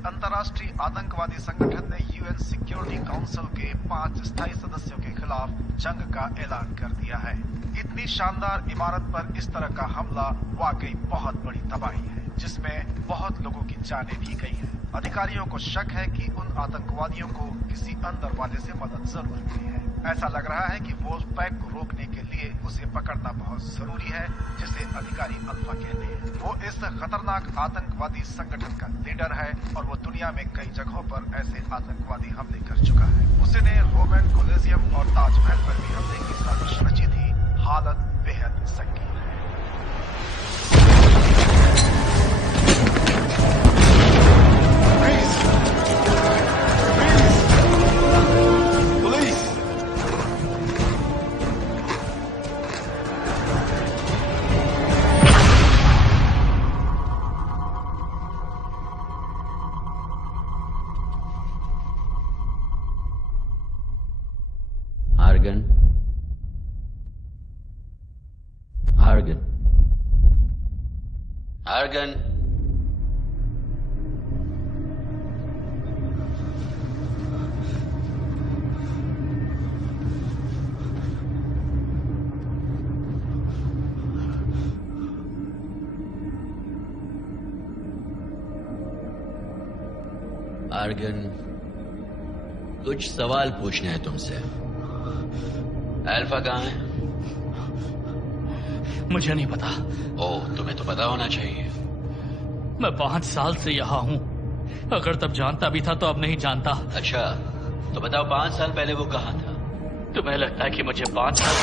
अंतर्राष्ट्रीय आतंकवादी संगठन ने यूएन सिक्योरिटी काउंसिल के 5 स्थायी सदस्यों के खिलाफ जंग का ऐलान कर दिया है। इतनी शानदार इमारत पर इस तरह का हमला वाकई बहुत बड़ी तबाही है, जिसमें बहुत लोगों की जानें भी गई हैं। अधिकारियों को शक है कि उन आतंकवादियों को किसी अंदर वाले से मदद जरूर मिली है। ऐसा लग रहा है कि वोल्फ पैक को रोकने के लिए उसे पकड़ना बहुत जरूरी है, जिसे अधिकारी अल्फा कहते हैं। वो इस खतरनाक आतंकवादी संगठन का लीडर है और वो दुनिया में कई जगहों पर ऐसे आतंकवादी हमले कर चुका है। उसने रोमन कोलिजियम और ताजमहल पर भी हमले की साजिश रची थी। हालत बेहद संगीन है। Argan. आर्गन, कुछ सवाल पूछने हैं तुमसे। अल्फा कहाँ है? मुझे नहीं पता। ओह, तुम्हें तो पता होना चाहिए। मैं 5 साल से यहाँ हूँ। अगर तब जानता भी था तो अब नहीं जानता। अच्छा, तो बताओ 5 साल पहले वो कहाँ था? तुम्हें लगता है कि मुझे 5 साल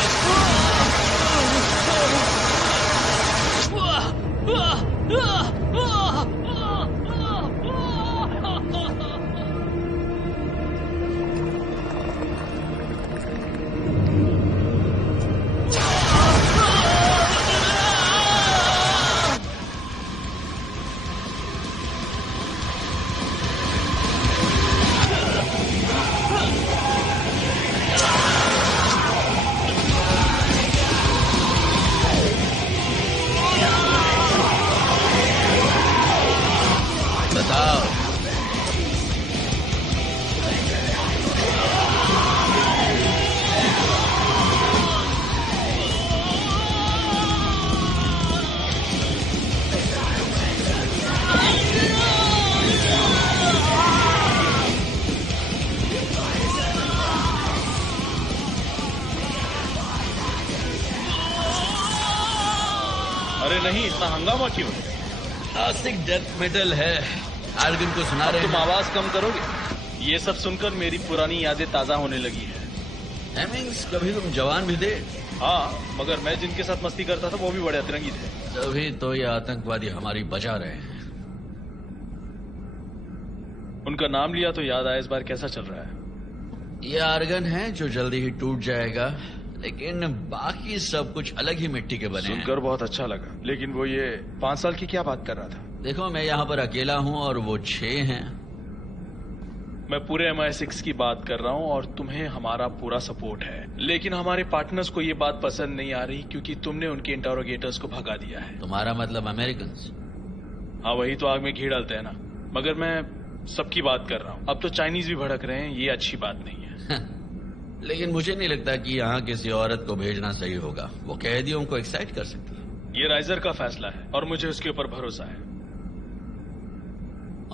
अरे नहीं, इतना हंगामा क्यों? क्लासिक डेथ मेटल है। आर्गन को सुना रहे तुम हैं। आवाज कम करोगे? ये सब सुनकर मेरी पुरानी यादें ताजा होने लगी है। हेमिंग्स, कभी तुम जवान भी थे। हाँ, मगर मैं जिनके साथ मस्ती करता था वो भी बड़े अतरंगी थे। तभी तो ये आतंकवादी हमारी बचा रहे हैं। उनका नाम लिया तो याद आया इस बार कैसा चल रहा है। ये आर्गन है जो जल्दी ही टूट जाएगा, लेकिन बाकी सब कुछ अलग ही मिट्टी के बने हैं। सुनकर बहुत अच्छा लगा, लेकिन वो ये 5 साल की क्या बात कर रहा था? देखो, मैं यहाँ पर अकेला हूँ और वो 6 हैं। मैं पूरे MI6 की बात कर रहा हूँ और तुम्हें हमारा पूरा सपोर्ट है, लेकिन हमारे पार्टनर्स को ये बात पसंद नहीं आ रही क्योंकि तुमने उनके इंटरोगेटर्स को भगा दिया है। तुम्हारा मतलब अमेरिकन? हाँ, वही तो आग में घी डालते हैं ना। मगर मैं सबकी बात कर रहा हूँ। अब तो चाइनीज भी भड़क रहे हैं, ये अच्छी बात नहीं है। लेकिन मुझे नहीं लगता कि यहाँ किसी औरत को भेजना सही होगा। वो कैदियों को एक्साइट कर सकती है। ये राइजर का फैसला है और मुझे उसके ऊपर भरोसा है।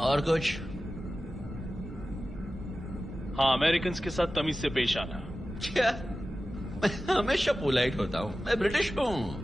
और कुछ? हाँ, अमेरिकन के साथ तमीज से पेश आना। क्या? मैं हमेशा पोलाइट होता हूँ, मैं ब्रिटिश हूँ।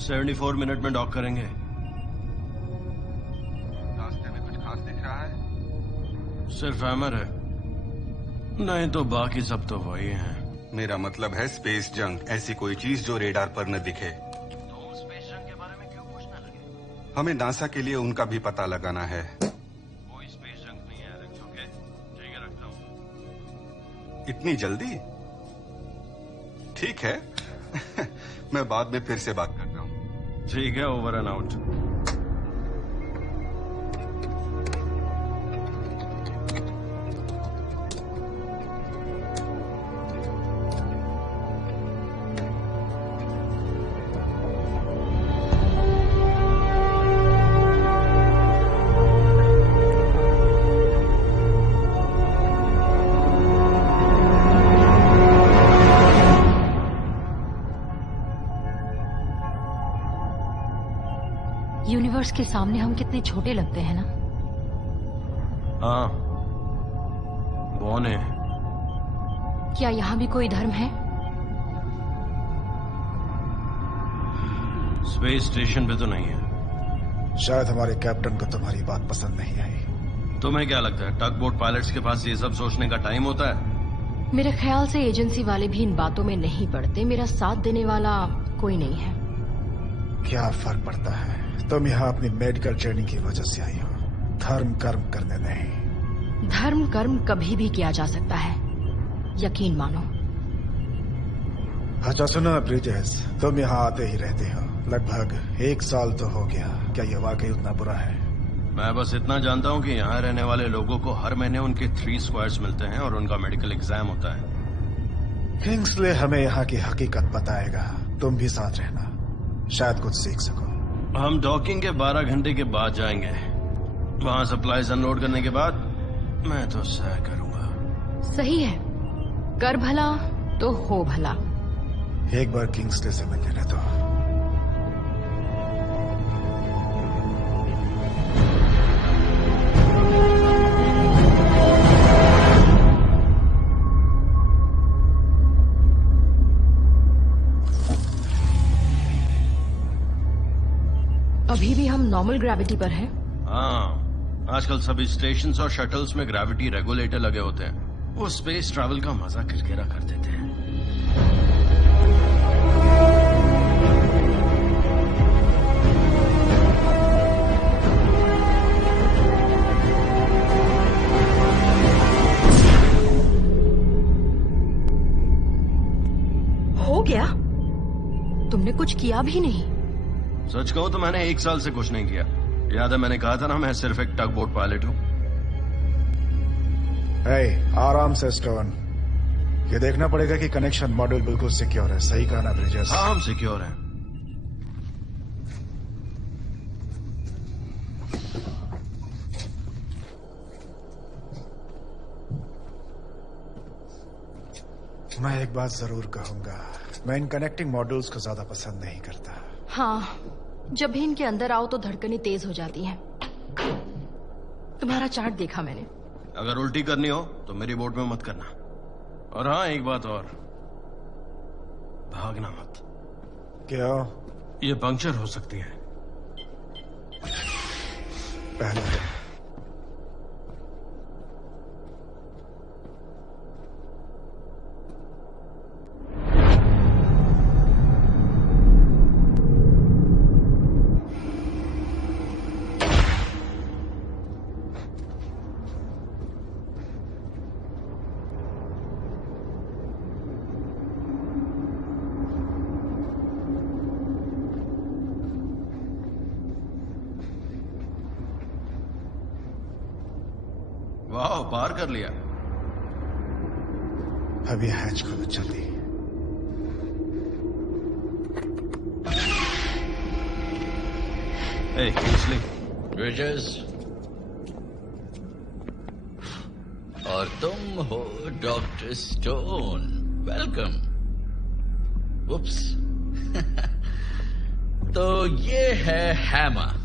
सेवेंटी 4 मिनट में डॉक करेंगे। रास्ते में कुछ खास दिख रहा है? सिर्फ हैमर है, नहीं तो बाकी सब तो वही हैं। मेरा मतलब है स्पेस जंक, ऐसी कोई चीज जो रेडार पर न दिखे। तो स्पेस जंक के बारे में क्यों पूछने लगे? हमें नासा के लिए उनका भी पता लगाना है। कोई स्पेस जंक नहीं है एलेक्स, ओके? ठीक है, रखता हूँ। इतनी जल्दी? ठीक है। मैं बाद में फिर से बात करता हूँ। ठीक है, ओवर एंड आउट। यूनिवर्स के सामने हम कितने छोटे लगते हैं ना। हाँ, कौन है? क्या यहाँ भी कोई धर्म है? स्पेस स्टेशन पे तो नहीं है। शायद हमारे कैप्टन को तुम्हारी बात पसंद नहीं आई। तुम्हें क्या लगता है टग बोट पायलट्स के पास ये सब सोचने का टाइम होता है? मेरे ख्याल से एजेंसी वाले भी इन बातों में नहीं पड़ते। मेरा साथ देने वाला कोई नहीं है। क्या फर्क पड़ता है? तुम यहाँ अपनी मेडिकल ट्रेनिंग की वजह से आई हो, धर्म कर्म करने नहीं। धर्म कर्म कभी भी किया जा सकता है, यकीन मानो। अच्छा सुनो ब्रिजेश, तुम यहाँ आते ही रहते हो, लगभग 1 साल तो हो गया। क्या ये वाकई उतना बुरा है? मैं बस इतना जानता हूँ कि यहाँ रहने वाले लोगों को हर महीने उनके 3 स्क्वायर्स मिलते हैं और उनका मेडिकल एग्जाम होता है। किंग्सले हमें यहाँ की हकीकत बताएगा। तुम भी साथ रहना, शायद कुछ सीख सको। हम डॉकिंग के 12 घंटे के बाद जाएंगे। वहाँ सप्लाईज अनलोड करने के बाद मैं तो सह करूंगा। सही है, कर भला तो हो भला। एक बार किंग्सले से मिल लेने दो। अभी भी हम नॉर्मल ग्रेविटी पर हैं? हाँ, आजकल सभी स्टेशन और शटल्स में ग्रेविटी रेगुलेटर लगे होते हैं। वो स्पेस ट्रैवल का मजा किरकिरा कर देते हैं। हो गया? तुमने कुछ किया भी नहीं। सच कहूं तो मैंने 1 साल से कुछ नहीं किया। याद है मैंने कहा था ना, मैं सिर्फ एक टग बोट पायलट हूं। आराम से स्टोन। ये देखना पड़ेगा कि कनेक्शन मॉड्यूल बिल्कुल सिक्योर है। सही कहा ना ब्रिजेस? हाँ, हम सिक्योर हैं। मैं एक बात जरूर कहूंगा, मैं इन कनेक्टिंग मॉड्यूल्स को ज्यादा पसंद नहीं करता। हाँ, जब भी इनके अंदर आओ तो धड़कनें तेज हो जाती हैं। तुम्हारा चार्ट देखा मैंने। अगर उल्टी करनी हो तो मेरी बोट में मत करना। और हाँ, एक बात और, भागना मत। क्या? ये पंक्चर हो सकती है। पहले वाह, पार कर लिया। अभी हैच खोलो जल्दी। Hey, Kingsley. ब्रिजेस, और तुम हो डॉक्टर स्टोन। वेलकम। उप्स। तो ये है हैमर।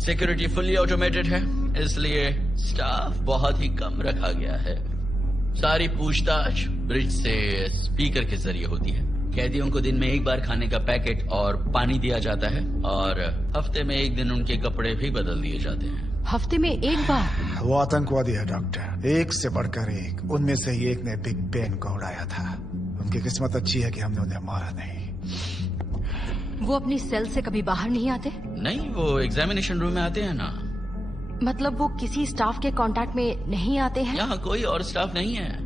सिक्योरिटी फुल्ली ऑटोमेटेड है, इसलिए स्टाफ बहुत ही कम रखा गया है। सारी पूछताछ ब्रिज से स्पीकर के जरिए होती है। कैदियों को दिन में एक बार खाने का पैकेट और पानी दिया जाता है, और हफ्ते में एक दिन उनके कपड़े भी बदल दिए जाते हैं। हफ्ते में एक बार? वो आतंकवादी है डॉक्टर, एक से बढ़कर एक। उनमें से ही एक ने बिग बेन को उड़ाया था। उनकी किस्मत अच्छी है कि हमने उन्हें मारा नहीं। वो अपनी सेल से कभी बाहर नहीं आते? नहीं, वो एग्जामिनेशन रूम में आते हैं ना। मतलब वो किसी स्टाफ के कांटेक्ट में नहीं आते हैं? यहाँ कोई और स्टाफ नहीं है।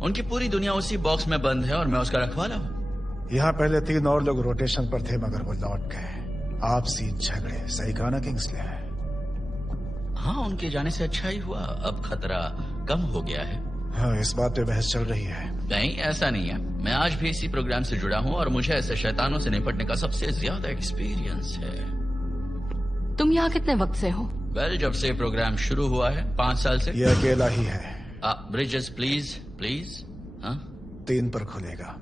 उनकी पूरी दुनिया उसी बॉक्स में बंद है और मैं उसका रखवाला हूँ। यहाँ पहले 3 और लोग रोटेशन पर थे, मगर वो लौट गए। आपसी झगड़े। सही कहा ना किंग्सले? हाँ, उनके जाने से अच्छा ही हुआ। अब खतरा कम हो गया है। हाँ, इस बात पे बहस चल रही है। नहीं, ऐसा नहीं है। मैं आज भी इसी प्रोग्राम से जुड़ा हूँ और मुझे ऐसे शैतानों से निपटने का सबसे ज्यादा एक्सपीरियंस है। तुम यहाँ कितने वक्त से हो? वेल, जब से प्रोग्राम शुरू हुआ है, 5 साल से। ये अकेला ही है। Bridges, please please. हाँ, 3 पर खुलेगा।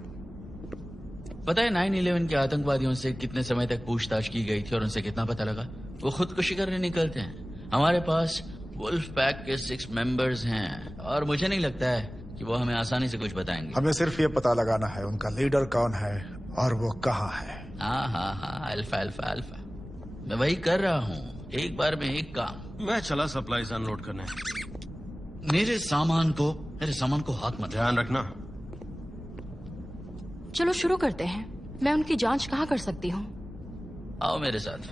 पता है 9/11 के आतंकवादियों से कितने समय तक पूछताछ की गई थी और उनसे कितना पता लगा? वो खुदकुशी करने निकलते हैं। हमारे पास वुल्फ पैक के 6 मेंबर्स हैं और मुझे नहीं लगता है कि वो हमें आसानी से कुछ बताएंगे। हमें सिर्फ ये पता लगाना है उनका लीडर कौन है और वो कहाँ है। हाँ हाँ हाँ, अल्फा अल्फा अल्फा। मैं वही कर रहा हूँ, एक बार में एक काम। मैं चला सप्लाईज अनलोड करने। मेरे सामान को हाथ मत। ध्यान रखना। चलो शुरू करते हैं। मैं उनकी जांच कहाँ कर सकती हूँ? आओ मेरे साथ।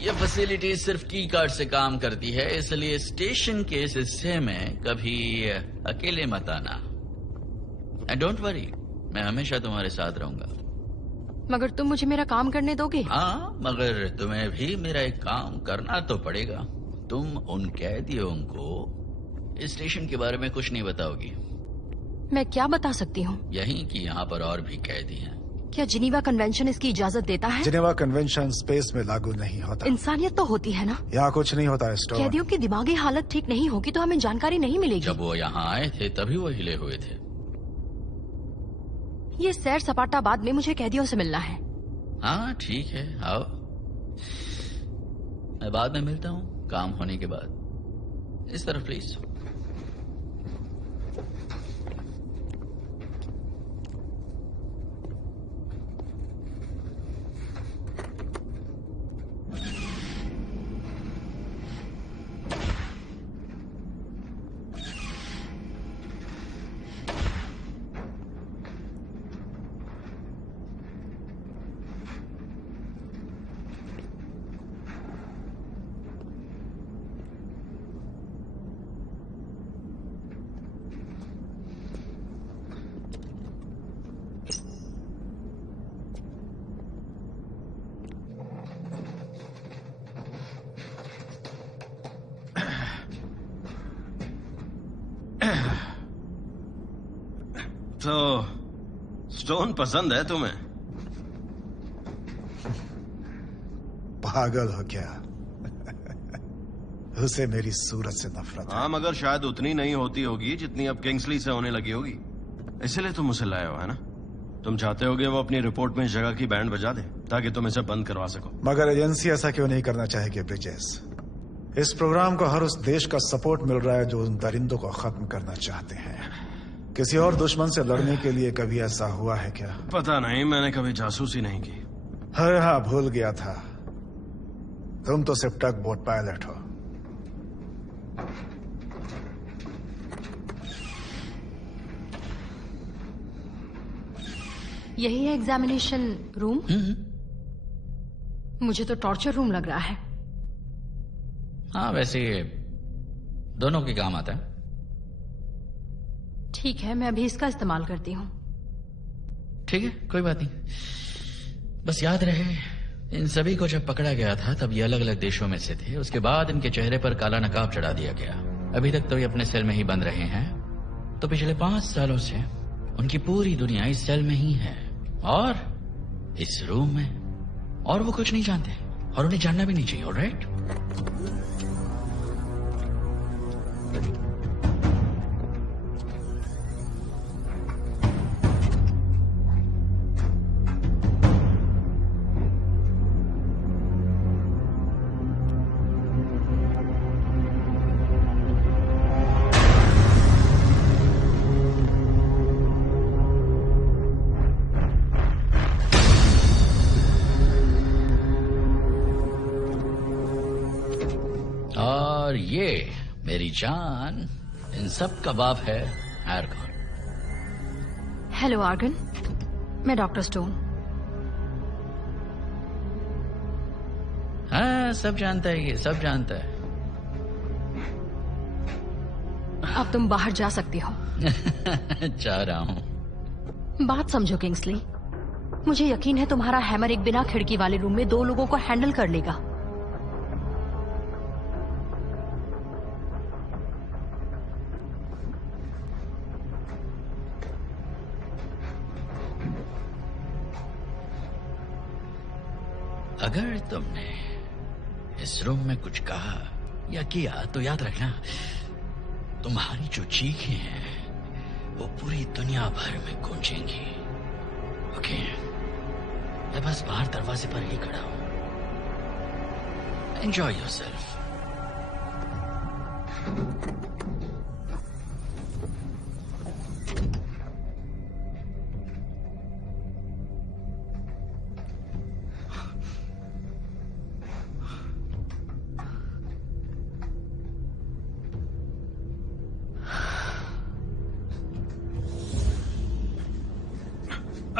ये फैसिलिटी सिर्फ की कार्ड से काम करती है, इसलिए स्टेशन के इस हिस्से में कभी अकेले मत आना। एंड डोंट वरी, मैं हमेशा तुम्हारे साथ रहूंगा। मगर तुम मुझे मेरा काम करने दोगे? हाँ, मगर तुम्हें भी मेरा एक काम करना तो पड़ेगा। तुम उन कैदियों को इस स्टेशन के बारे में कुछ नहीं बताओगी। मैं क्या बता सकती हूँ? यही कि यहाँ पर और भी कैदी हैं। क्या जिनीवा कन्वेंशन इसकी इजाजत देता है? जिनेवा कन्वेंशन स्पेस में लागू नहीं होता। इंसानियत तो होती है ना? यहाँ कुछ नहीं होता है स्टोन। कैदियों की दिमागी हालत ठीक नहीं होगी तो हमें जानकारी नहीं मिलेगी। जब वो यहाँ आए थे तभी वो हिले हुए थे। ये सैर सपाटा बाद में मुझे कैदियों से मिलना है। हाँ ठीक है, आओ। मैं बाद में मिलता हूँ, काम होने के बाद। इस तरफ प्लीज। तो स्टोन पसंद है तुम्हें? पागल हो क्या? उसे मेरी सूरत से नफरत है। हाँ, मगर शायद उतनी नहीं होती होगी जितनी अब किंग्सली से होने लगी होगी। इसीलिए तुम उसे लाए हो, है ना? तुम चाहते होगे वो अपनी रिपोर्ट में इस जगह की बैंड बजा दे ताकि तुम इसे बंद करवा सको। मगर एजेंसी ऐसा क्यों नहीं करना चाहेगी ब्रिजेस? इस प्रोग्राम को हर उस देश का सपोर्ट मिल रहा है जो उन दरिंदों को खत्म करना चाहते हैं। किसी और दुश्मन से लड़ने के लिए कभी ऐसा हुआ है क्या? पता नहीं, मैंने कभी जासूसी नहीं की। अरे हाँ, भूल गया था। तुम तो सिर्फ टग बोट पायलट हो। यही है एग्जामिनेशन रूम? मुझे तो टॉर्चर रूम लग रहा है। हाँ, वैसे दोनों के काम आता है। ठीक है, मैं अभी इसका इस्तेमाल करती हूँ। ठीक है, कोई बात नहीं। बस याद रहे, इन सभी को जब पकड़ा गया था तब ये अलग अलग देशों में से थे। उसके बाद इनके चेहरे पर काला नकाब चढ़ा दिया गया। अभी तक तो ये अपने सेल में ही बंद रहे हैं। तो पिछले 5 सालों से उनकी पूरी दुनिया इस सेल में ही है और इस रूम में, और वो कुछ नहीं जानते और उन्हें जानना भी नहीं चाहिए। ऑलराइट? और ये मेरी जान, इन सब का बाप है आर्गन। हेलो आर्गन, मैं डॉक्टर स्टोन। हाँ, सब जानता है, ये सब जानता है। अब तुम बाहर जा सकती हो। चाह रहा हूँ। बात समझो किंग्सली, मुझे यकीन है तुम्हारा हैमर एक बिना खिड़की वाले रूम में 2 लोगों को हैंडल कर लेगा। अगर तुमने इस रूम में कुछ कहा या किया तो याद रखना, तुम्हारी जो चीखें हैं वो पूरी दुनिया भर में गूंजेंगी। ओके, मैं बस बाहर दरवाजे पर ही खड़ा हूं। Enjoy yourself.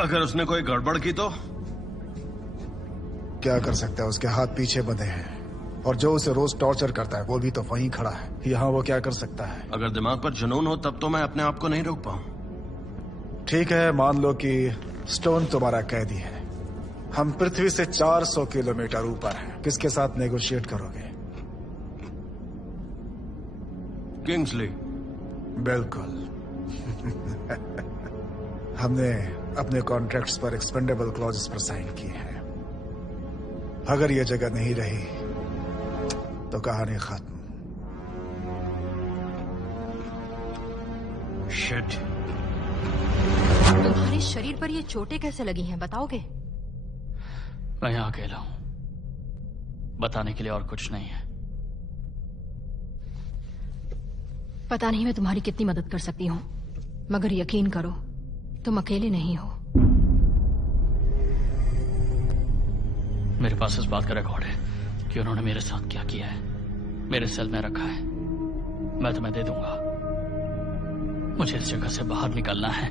अगर उसने कोई गड़बड़ की तो? क्या कर सकता है? उसके हाथ पीछे बंधे हैं और जो उसे रोज टॉर्चर करता है वो भी तो वहीं खड़ा है। यहाँ वो क्या कर सकता है? अगर दिमाग पर जुनून हो तब तो मैं अपने आप को नहीं रोक पाऊं। ठीक है, मान लो कि स्टोन तुम्हारा कैदी है। हम पृथ्वी से 400 किलोमीटर ऊपर हैं। किसके साथ नेगोशिएट करोगे? किंग्सली। बिल्कुल। हमने अपने कॉन्ट्रैक्ट्स पर एक्सपेंडेबल क्लॉजेस पर साइन किए हैं। अगर ये जगह नहीं रही तो कहानी खत्म। शिट। तुम्हारे शरीर पर ये चोटें कैसे लगी हैं, बताओगे? मैं यहाँ अकेला हूँ, बताने के लिए और कुछ नहीं है। पता नहीं मैं तुम्हारी कितनी मदद कर सकती हूँ, मगर यकीन करो तुम अकेले नहीं हो। मेरे पास इस बात का रिकॉर्ड है कि उन्होंने मेरे साथ क्या किया है। मेरे सेल में रखा है, मैं तुम्हें दे दूंगा। मुझे इस जगह से बाहर निकलना है,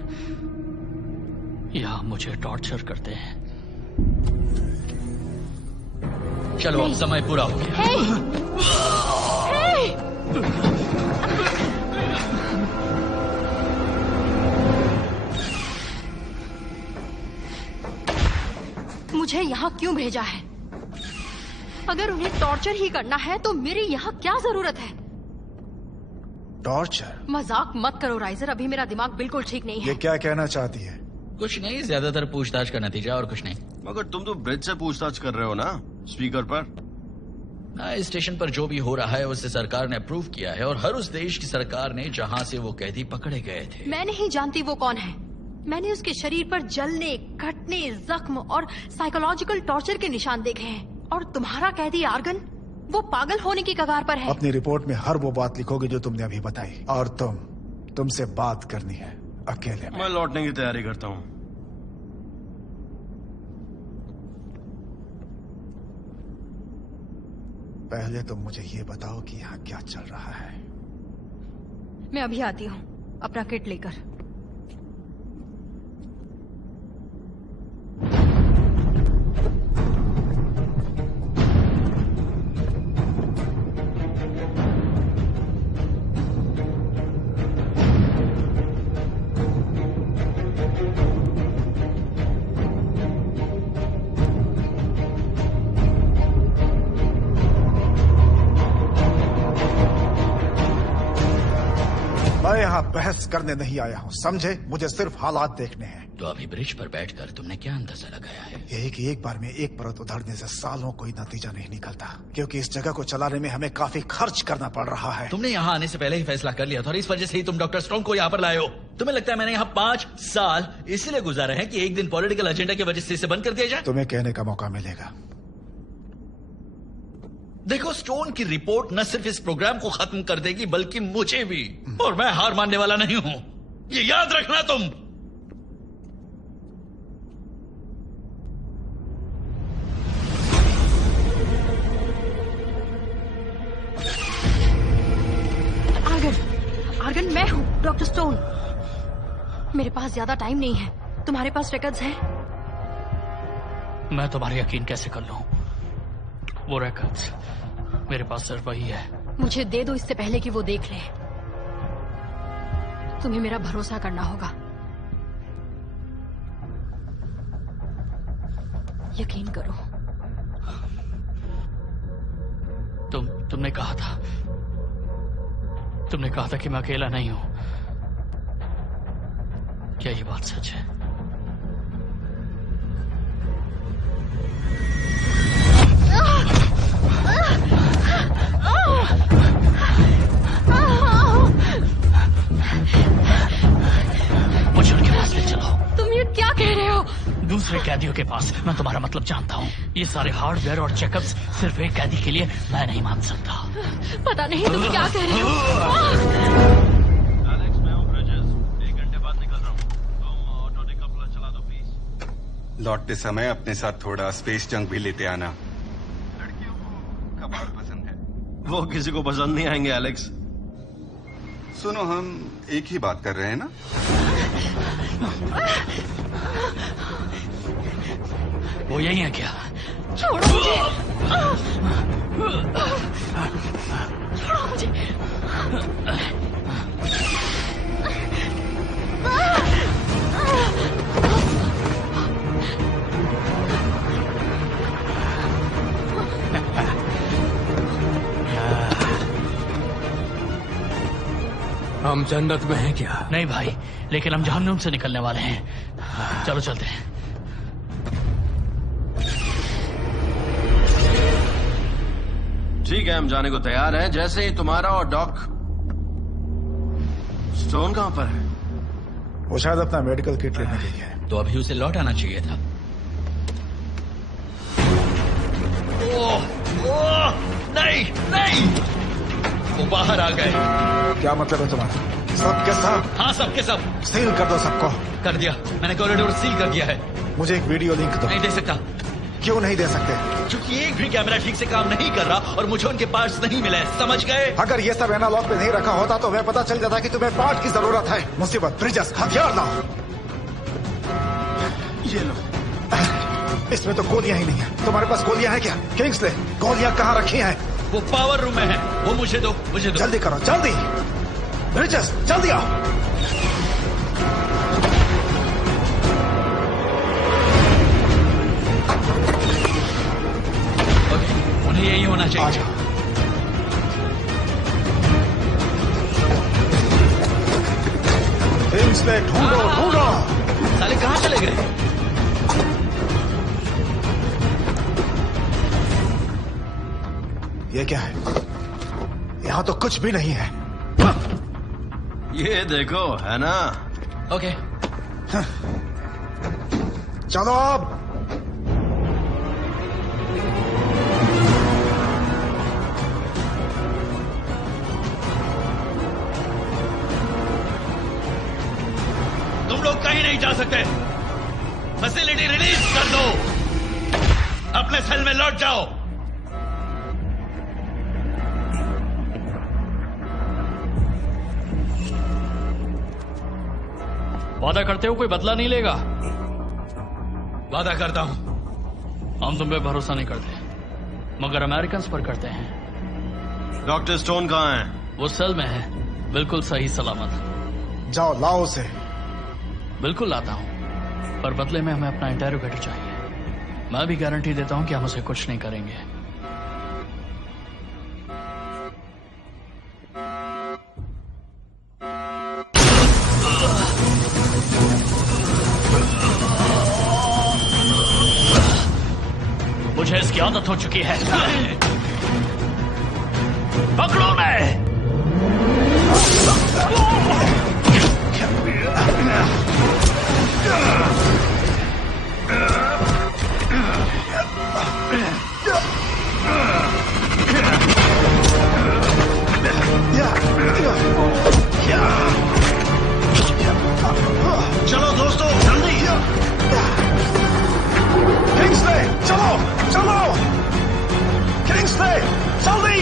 यहाँ मुझे टॉर्चर करते हैं। चलो, अब समय पूरा हो गया। मुझे यहाँ क्यों भेजा है? अगर उन्हें टॉर्चर ही करना है तो मेरी यहाँ क्या जरूरत है? टॉर्चर? मजाक मत करो राइजर, अभी मेरा दिमाग बिल्कुल ठीक नहीं ये है। क्या कहना चाहती है? कुछ नहीं, ज्यादातर पूछताछ का नतीजा और कुछ नहीं। मगर तुम तो ब्रिज से पूछताछ कर रहे हो ना, स्पीकर पर। इस स्टेशन पर जो भी हो रहा है उसे सरकार ने अप्रूव किया है, और हर उस देश की सरकार ने जहां से वो कैदी पकड़े गए थे। मैं नहीं जानती वो कौन है। मैंने उसके शरीर पर जलने, कटने, जख्म और साइकोलॉजिकल टॉर्चर के निशान देखे हैं। और तुम्हारा कैदी आर्गन, वो पागल होने की कगार पर है। अपनी रिपोर्ट में हर वो बात लिखोगे जो तुमने अभी बताई, और तुमसे बात करनी है अकेले में। मैं लौटने की तैयारी करता हूँ। पहले तुम मुझे ये बताओ कि यहाँ क्या चल रहा है। मैं अभी आती हूँ अपना किट लेकर। मैं यहाँ बहस करने नहीं आया हूँ, समझे? मुझे सिर्फ हालात देखने हैं। तो अभी ब्रिज पर बैठकर तुमने क्या अंदाजा लगाया है? यही कि एक बार में एक परत उधड़ने से सालों कोई नतीजा नहीं निकलता, क्योंकि इस जगह को चलाने में हमें काफी खर्च करना पड़ रहा है। तुमने यहाँ आने से पहले ही फैसला कर लिया था, और इस वजह से ही तुम डॉक्टर स्ट्रॉन्ग को यहाँ पर लाए हो। तुम्हें लगता है मैंने यहाँ 5 साल इसलिए गुजारे हैं कि एक दिन पॉलिटिकल एजेंडा की वजह से इसे बंद कर दिया जाए? तुम्हें कहने का मौका मिलेगा। देखो, स्टोन की रिपोर्ट न सिर्फ इस प्रोग्राम को खत्म कर देगी बल्कि मुझे भी, और मैं हार मानने वाला नहीं हूं, ये याद रखना तुम। आर्गन, मैं हूं डॉक्टर स्टोन। मेरे पास ज्यादा टाइम नहीं है। तुम्हारे पास रिकॉर्ड्स हैं? मैं तुम्हारा यकीन कैसे कर लूं? वो रिकॉर्ड्स मेरे पास सिर्फ वही है। मुझे दे दो इससे पहले कि वो देख ले। तुम्हें मेरा भरोसा करना होगा। यकीन करो। तुमने कहा था कि मैं अकेला नहीं हूं। क्या ये बात सच है? मुझे उनके पास ले चलो। तुम ये क्या कह रहे हो? दूसरे कैदियों के पास। मैं तुम्हारा मतलब जानता हूँ। ये सारे हार्डवेयर और चेकअप्स सिर्फ एक कैदी के लिए मैं नहीं मान सकता। पता नहीं तुम क्या कह रहे हो। एलेक्स, मैं हूँ ब्रिजेस। 1 घंटे बाद निकल रहा हूँ। तुम ऑटो डिकपलर चला दो प्लीज। लौटते समय अपने साथ थोड़ा स्पेस जंक भी लेते आना। लड़कियों को कबाड़ पसंद है। वो किसी को पसंद नहीं आएंगे एलेक्स। सुनो, हम एक ही बात कर रहे हैं ना? वो यही है क्या? छोड़ो मुझे। छोड़ो मुझे। हम जन्नत में हैं क्या? नहीं भाई, लेकिन हम जहन्नुम से निकलने वाले हैं। चलो चलते हैं। ठीक है, हम जाने को तैयार हैं जैसे ही तुम्हारा और डॉक। स्टोन कहाँ पर है? वो शायद अपना मेडिकल किट लेने गई है। तो अभी उसे लौट आना चाहिए था। ओह, नहीं नहीं, वो बाहर आ गए। क्या मतलब है तुम्हारा? सब के सब? हाँ, सब के सब। सील कर दो सबको। कर दिया, मैंने कॉरिडोर सील कर दिया है। मुझे एक वीडियो लिंक दो। नहीं दे सकता। क्यों नहीं दे सकते? क्योंकि एक भी कैमरा ठीक से काम नहीं कर रहा और मुझे उनके पार्ट्स नहीं मिले, समझ गए? अगर ये सब एनालॉग पे नहीं रखा होता तो मैं पता चल जाता कि तुम्हें पार्ट की जरूरत है। मुसीबत, ब्रिजेस, हथियार लाओ। ये लो। इसमें तो गोलियां ही नहीं है। तुम्हारे पास गोलियां हैं क्या? किंग्सले, गोलियां कहाँ रखी हैं? वो पावर रूम में है। वो मुझे दो, मुझे दो। जल्दी करो, जल्दी। ब्रिजेस, जल्दी आओ। ओके, उन्हें यही होना चाहिए। आ जाओ। किंग्सले ढूंढो ढूंढो। साले कहाँ चले गए? ये क्या है? यहाँ तो कुछ भी नहीं है। ये देखो, है ना? ओके। चलो अब। तुम लोग कहीं नहीं जा सकते। फैसिलिटी रिलीज कर दो। अपने सेल में लौट जाओ। वादा करते हो कोई बदला नहीं लेगा? वादा करता हूं। हम तुम पे भरोसा नहीं करते, मगर अमेरिकन पर करते हैं। डॉक्टर स्टोन कहाँ है? वो सेल में है, बिल्कुल सही सलामत। जाओ लाओ उसे। बिल्कुल लाता हूं, पर बदले में हमें अपना इंटरोगेटर चाहिए। मैं भी गारंटी देता हूं कि हम उसे कुछ नहीं करेंगे। मुझे इसकी आदत हो चुकी है। पकड़ो मैं। चलो दोस्तों, जल्दी। किंग्सले चलो चलो। किंग्सले जल्दी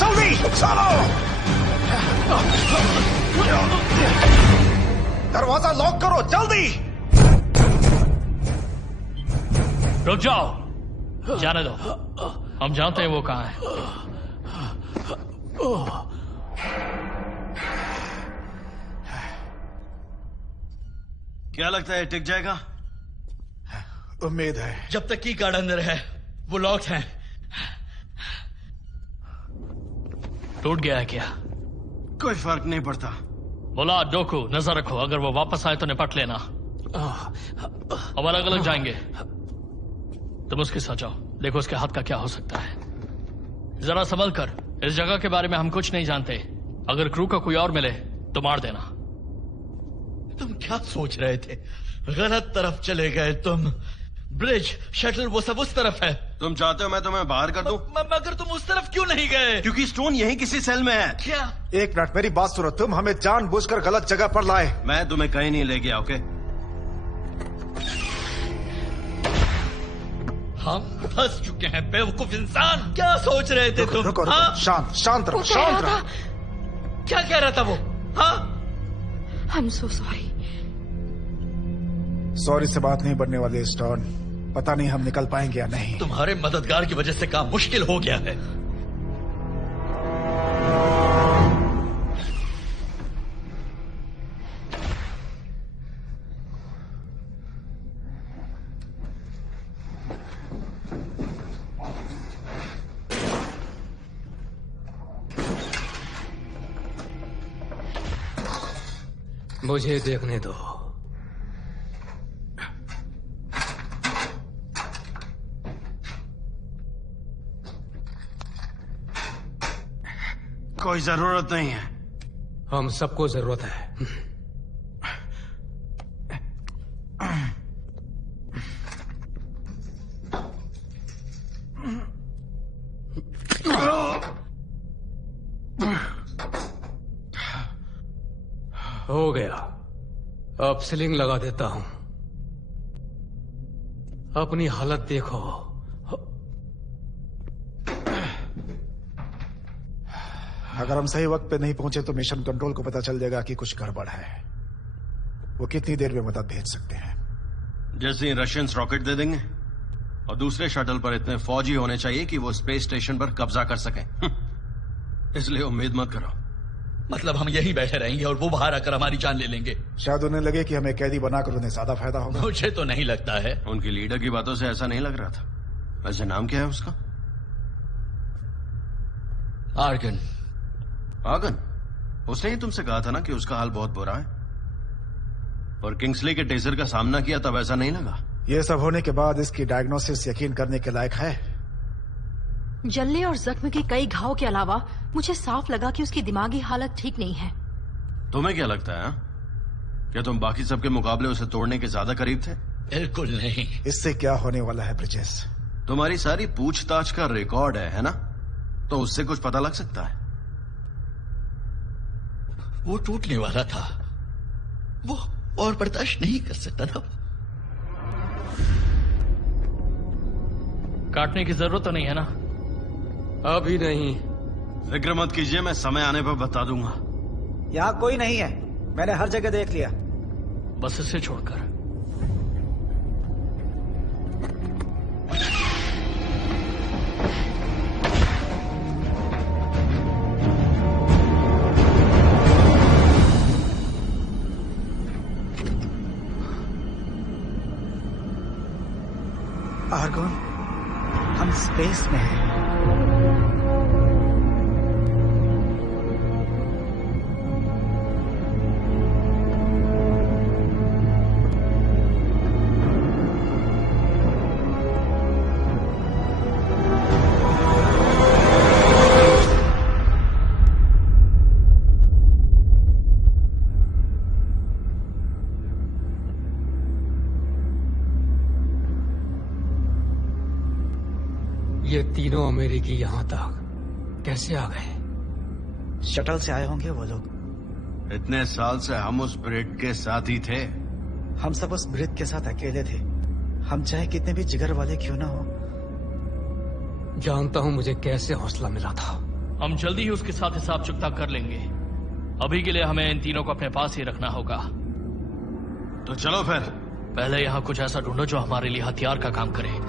जल्दी चलो। दरवाजा लॉक करो जल्दी। रुक जाओ, जाने दो। हम जानते हैं वो कहाँ है। क्या लगता है टिक जाएगा? उम्मीद है। जब तक की कार्ड अंदर है वो लॉक्ड है। टूट गया है क्या? कोई फर्क नहीं पड़ता। बोला डोकू, नजर रखो, अगर वो वापस आए तो निपट लेना। अब अलग अलग जाएंगे। तुम उसके साथ जाओ, देखो उसके हाथ का क्या हो सकता है। जरा संभल कर, इस जगह के बारे में हम कुछ नहीं जानते। अगर क्रू का कोई और मिले तो मार देना। तुम क्या सोच रहे थे? गलत तरफ चले गए तुम। ब्रिज, शटल, वो सब उस तरफ है। तुम चाहते हो मैं तुम्हें बाहर कर दूं? मगर तुम उस तरफ क्यों नहीं गए? क्योंकि स्टोन यहीं किसी सेल में है। क्या? एक मिनट मेरी बात सुनो। तुम हमें जानबूझकर गलत जगह पर लाए। मैं तुम्हें कहीं नहीं ले गया। ओके, हम फंस चुके हैं बेवकूफ इंसान। क्या सोच रहे थे तुम? रुको, हाँ? शांत शांत रहो, शांत रहो। क्या कह रहा था वो? हाँ? I'm so sorry. सॉरी से बात नहीं बनने वाली स्टोन। पता नहीं हम निकल पाएंगे या नहीं। तुम्हारे मददगार की वजह से काम मुश्किल हो गया है। मुझे देखने दो। कोई जरूरत नहीं है। हम सबको जरूरत है। हो गया, अब सीलिंग लगा देता हूं। अपनी हालत देखो। अगर हम सही वक्त पे नहीं पहुंचे तो मिशन कंट्रोल को पता चल जाएगा कि कुछ गड़बड़ है। वो कितनी देर में मदद भेज सकते हैं? जैसे ही रशियंस रॉकेट दे देंगे, और दूसरे शटल पर इतने फौजी होने चाहिए कि वो स्पेस स्टेशन पर कब्जा कर सकें। इसलिए उम्मीद मत करो। मतलब हम यहीं बैठे रहेंगे और वो बाहर आकर हमारी जान ले लेंगे? शायद उन्हें लगे कि हमें कैदी बनाकर उन्हें ज्यादा फायदा होगा। मुझे तो नहीं लगता है। उनकी लीडर की बातों से ऐसा नहीं लग रहा था। वैसे नाम क्या है उसका? आर्गन। आर्गन? उसने ही तुमसे कहा था ना कि उसका हाल बहुत बुरा है। और किंग्सली के टेजर का सामना किया तब ऐसा नहीं लगा? ये सब होने के बाद इसकी डायग्नोसिस यकीन करने के लायक है? जलने और जख्म के कई घाव के अलावा मुझे साफ लगा कि उसकी दिमागी हालत ठीक नहीं है। तुम्हें क्या लगता है? क्या तुम बाकी सबके मुकाबले उसे तोड़ने के ज्यादा करीब थे? बिल्कुल नहीं। इससे क्या होने वाला है ब्रिजेस? तुम्हारी सारी पूछताछ का रिकॉर्ड है ना? तो उससे कुछ पता लग सकता है। वो टूटने वाला था, वो और बर्दाश्त नहीं कर सकता था। काटने की जरूरत तो नहीं है ना? अभी नहीं। फिक्र मत कीजिए, मैं समय आने पर बता दूंगा। यहाँ कोई नहीं है, मैंने हर जगह देख लिया। बस इसे छोड़कर। आर्गोन, हम स्पेस में हैं। ये तीनों अमेरिकी यहाँ तक कैसे आ गए? शटल से आए होंगे वो लोग। इतने साल से हम उस ब्रिट के साथ ही थे। हम सब उस ब्रिट के साथ अकेले थे। हम चाहे कितने भी जिगर वाले क्यों ना हो। जानता हूँ मुझे कैसे हौसला मिला था। हम जल्दी ही उसके साथ हिसाब चुकता कर लेंगे। अभी के लिए हमें इन तीनों को अपने पास ही रखना होगा। तो चलो फिर। पहले यहाँ कुछ ऐसा ढूंढो जो हमारे लिए हथियार का काम करे।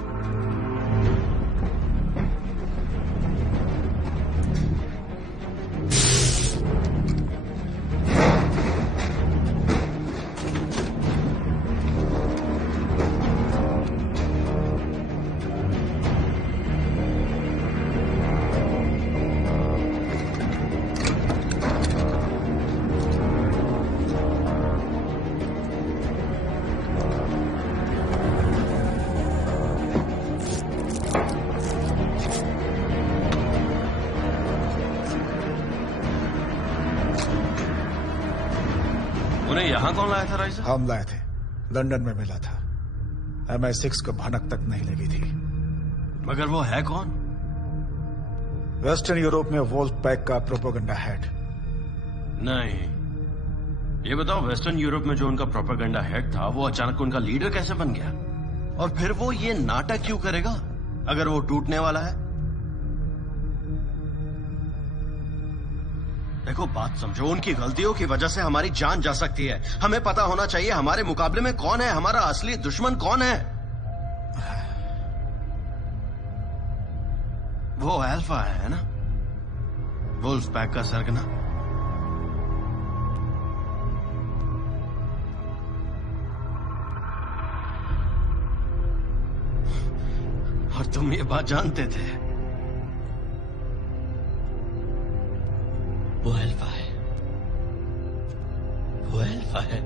उन्हें यहाँ कौन लाया था राइजर? हम लाए थे, लंदन में मिला था। MI6 को भनक तक नहीं लगी थी। मगर वो है कौन? वेस्टर्न यूरोप में वोल्फ पैक का प्रोपेगेंडा हेड। नहीं, ये बताओ, वेस्टर्न यूरोप में जो उनका प्रोपेगेंडा हेड था वो अचानक उनका लीडर कैसे बन गया? और फिर वो ये नाटक क्यों करेगा अगर वो टूटने वाला है? देखो, बात समझो, उनकी गलतियों की वजह से हमारी जान जा सकती है। हमें पता होना चाहिए हमारे मुकाबले में कौन है, हमारा असली दुश्मन कौन है। वो अल्फा है ना, वुल्फ पैक का सरगना। और तुम ये बात जानते थे? वो अल्फा है, वो अल्फा है।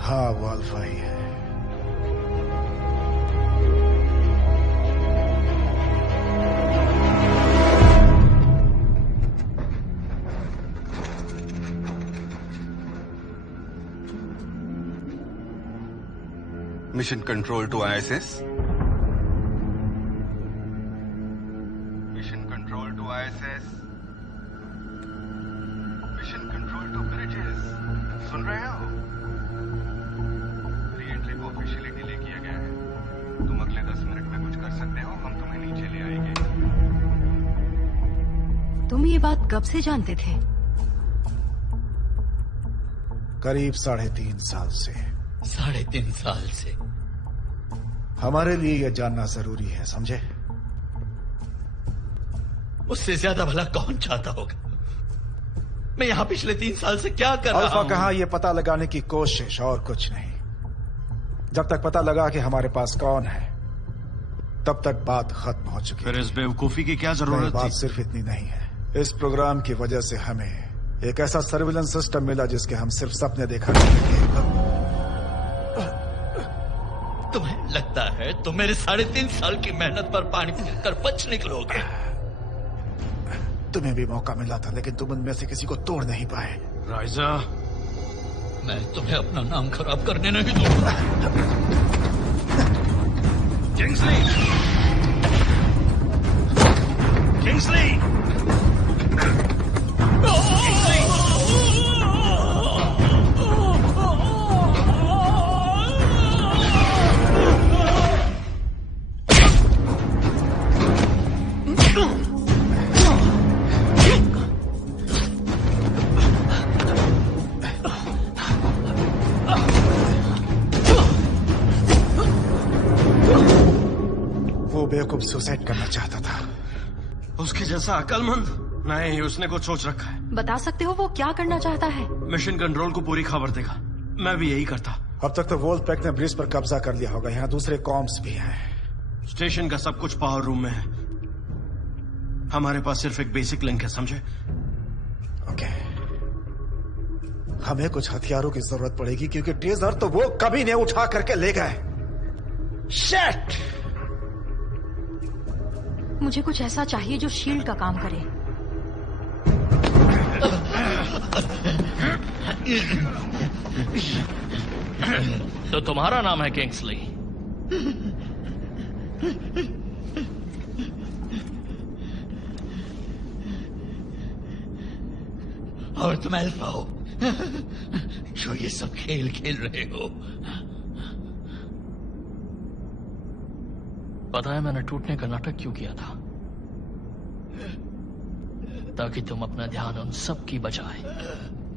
हाँ, वो अल्फा ही है। Mission control to ISS। Mission control to ISS। Mission control to bridges. सुन रहे हो? री-एंट्री को ऑफिशियली डिले किया गया है। तुम अगले 10 मिनट में कुछ कर सकते हो, हम तुम्हें नीचे ले आएंगे। तुम ये बात कब से जानते थे? करीब 3.5 साल से। 3.5 साल से? हमारे लिए यह जानना जरूरी है, समझे? उससे ज्यादा भला कौन चाहता होगा? मैं यहाँ पिछले 3 साल से क्या कर रहा हूँ? अल्फा कहाँ, ये पता लगाने की कोशिश, और कुछ नहीं। जब तक पता लगा कि हमारे पास कौन है, तब तक बात खत्म हो चुकी। फिर इस बेवकूफी की क्या जरूरत थी? बात सिर्फ इतनी नहीं है, इस प्रोग्राम की वजह से हमें एक ऐसा सर्विलेंस सिस्टम मिला जिसके हम सिर्फ सपने देखा करते थे। तुम्हें लगता है तुम मेरे 3.5 साल की मेहनत पर पानी कर बच निकलोगे? तुम्हें भी मौका मिला था, लेकिन तुम उनमें से किसी को तोड़ नहीं पाए। राइजा, मैं तुम्हें अपना नाम खराब करने नहीं दूंगा। किंग्सली! किंग्सली! वो बेवकूफ सुसाइड करना चाहता था। उसके जैसा अक्लमंद नहीं, उसने कुछ सोच रखा है। बता सकते हो वो क्या करना चाहता है? मिशन कंट्रोल को पूरी खबर देगा। मैं भी यही करता। अब तक तो वोल्फ पैक ने ब्रिज पर कब्जा कर लिया होगा। यहाँ दूसरे कॉम्स भी हैं। स्टेशन का सब कुछ पावर रूम में है। हमारे पास सिर्फ एक बेसिक लिंक है, समझे? ओके। हमें कुछ हथियारों की जरूरत पड़ेगी, क्योंकि टेजर तो वो कभी नहीं उठा करके ले गए। शिट! मुझे कुछ ऐसा चाहिए जो शील्ड का काम करे। तो तुम्हारा नाम है किंग्सली? और तुम अल्फा हो जो ये सब खेल खेल रहे हो। पता है मैंने टूटने का नाटक क्यों किया था? ताकि तुम अपना ध्यान उन सब की बजाय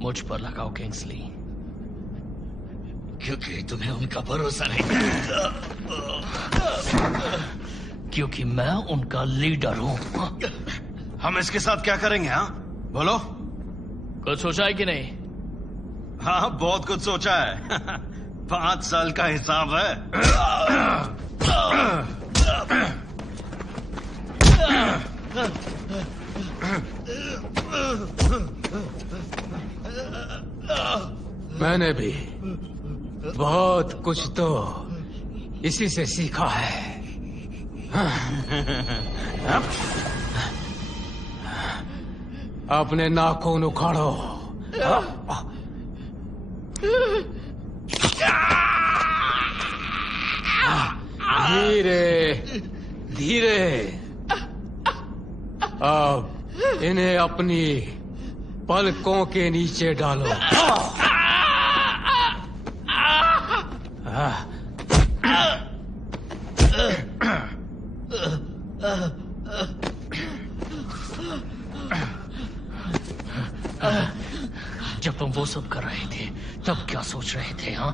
मुझ पर लगाओ किंग्सली। क्योंकि तुम्हें उनका भरोसा नहीं। क्योंकि मैं उनका लीडर हूं। हम इसके साथ क्या करेंगे? हाँ बोलो। कुछ सोचा है कि नहीं? हाँ, बहुत कुछ सोचा है। 5 साल का हिसाब है। मैंने भी बहुत कुछ तो इसी से सीखा है। अपने नाखून उखाड़ो। धीरे धीरे। अब इन्हें अपनी पलकों के नीचे डालो। जब तुम वो सब कर रहे थे तब क्या सोच रहे थे? हाँ,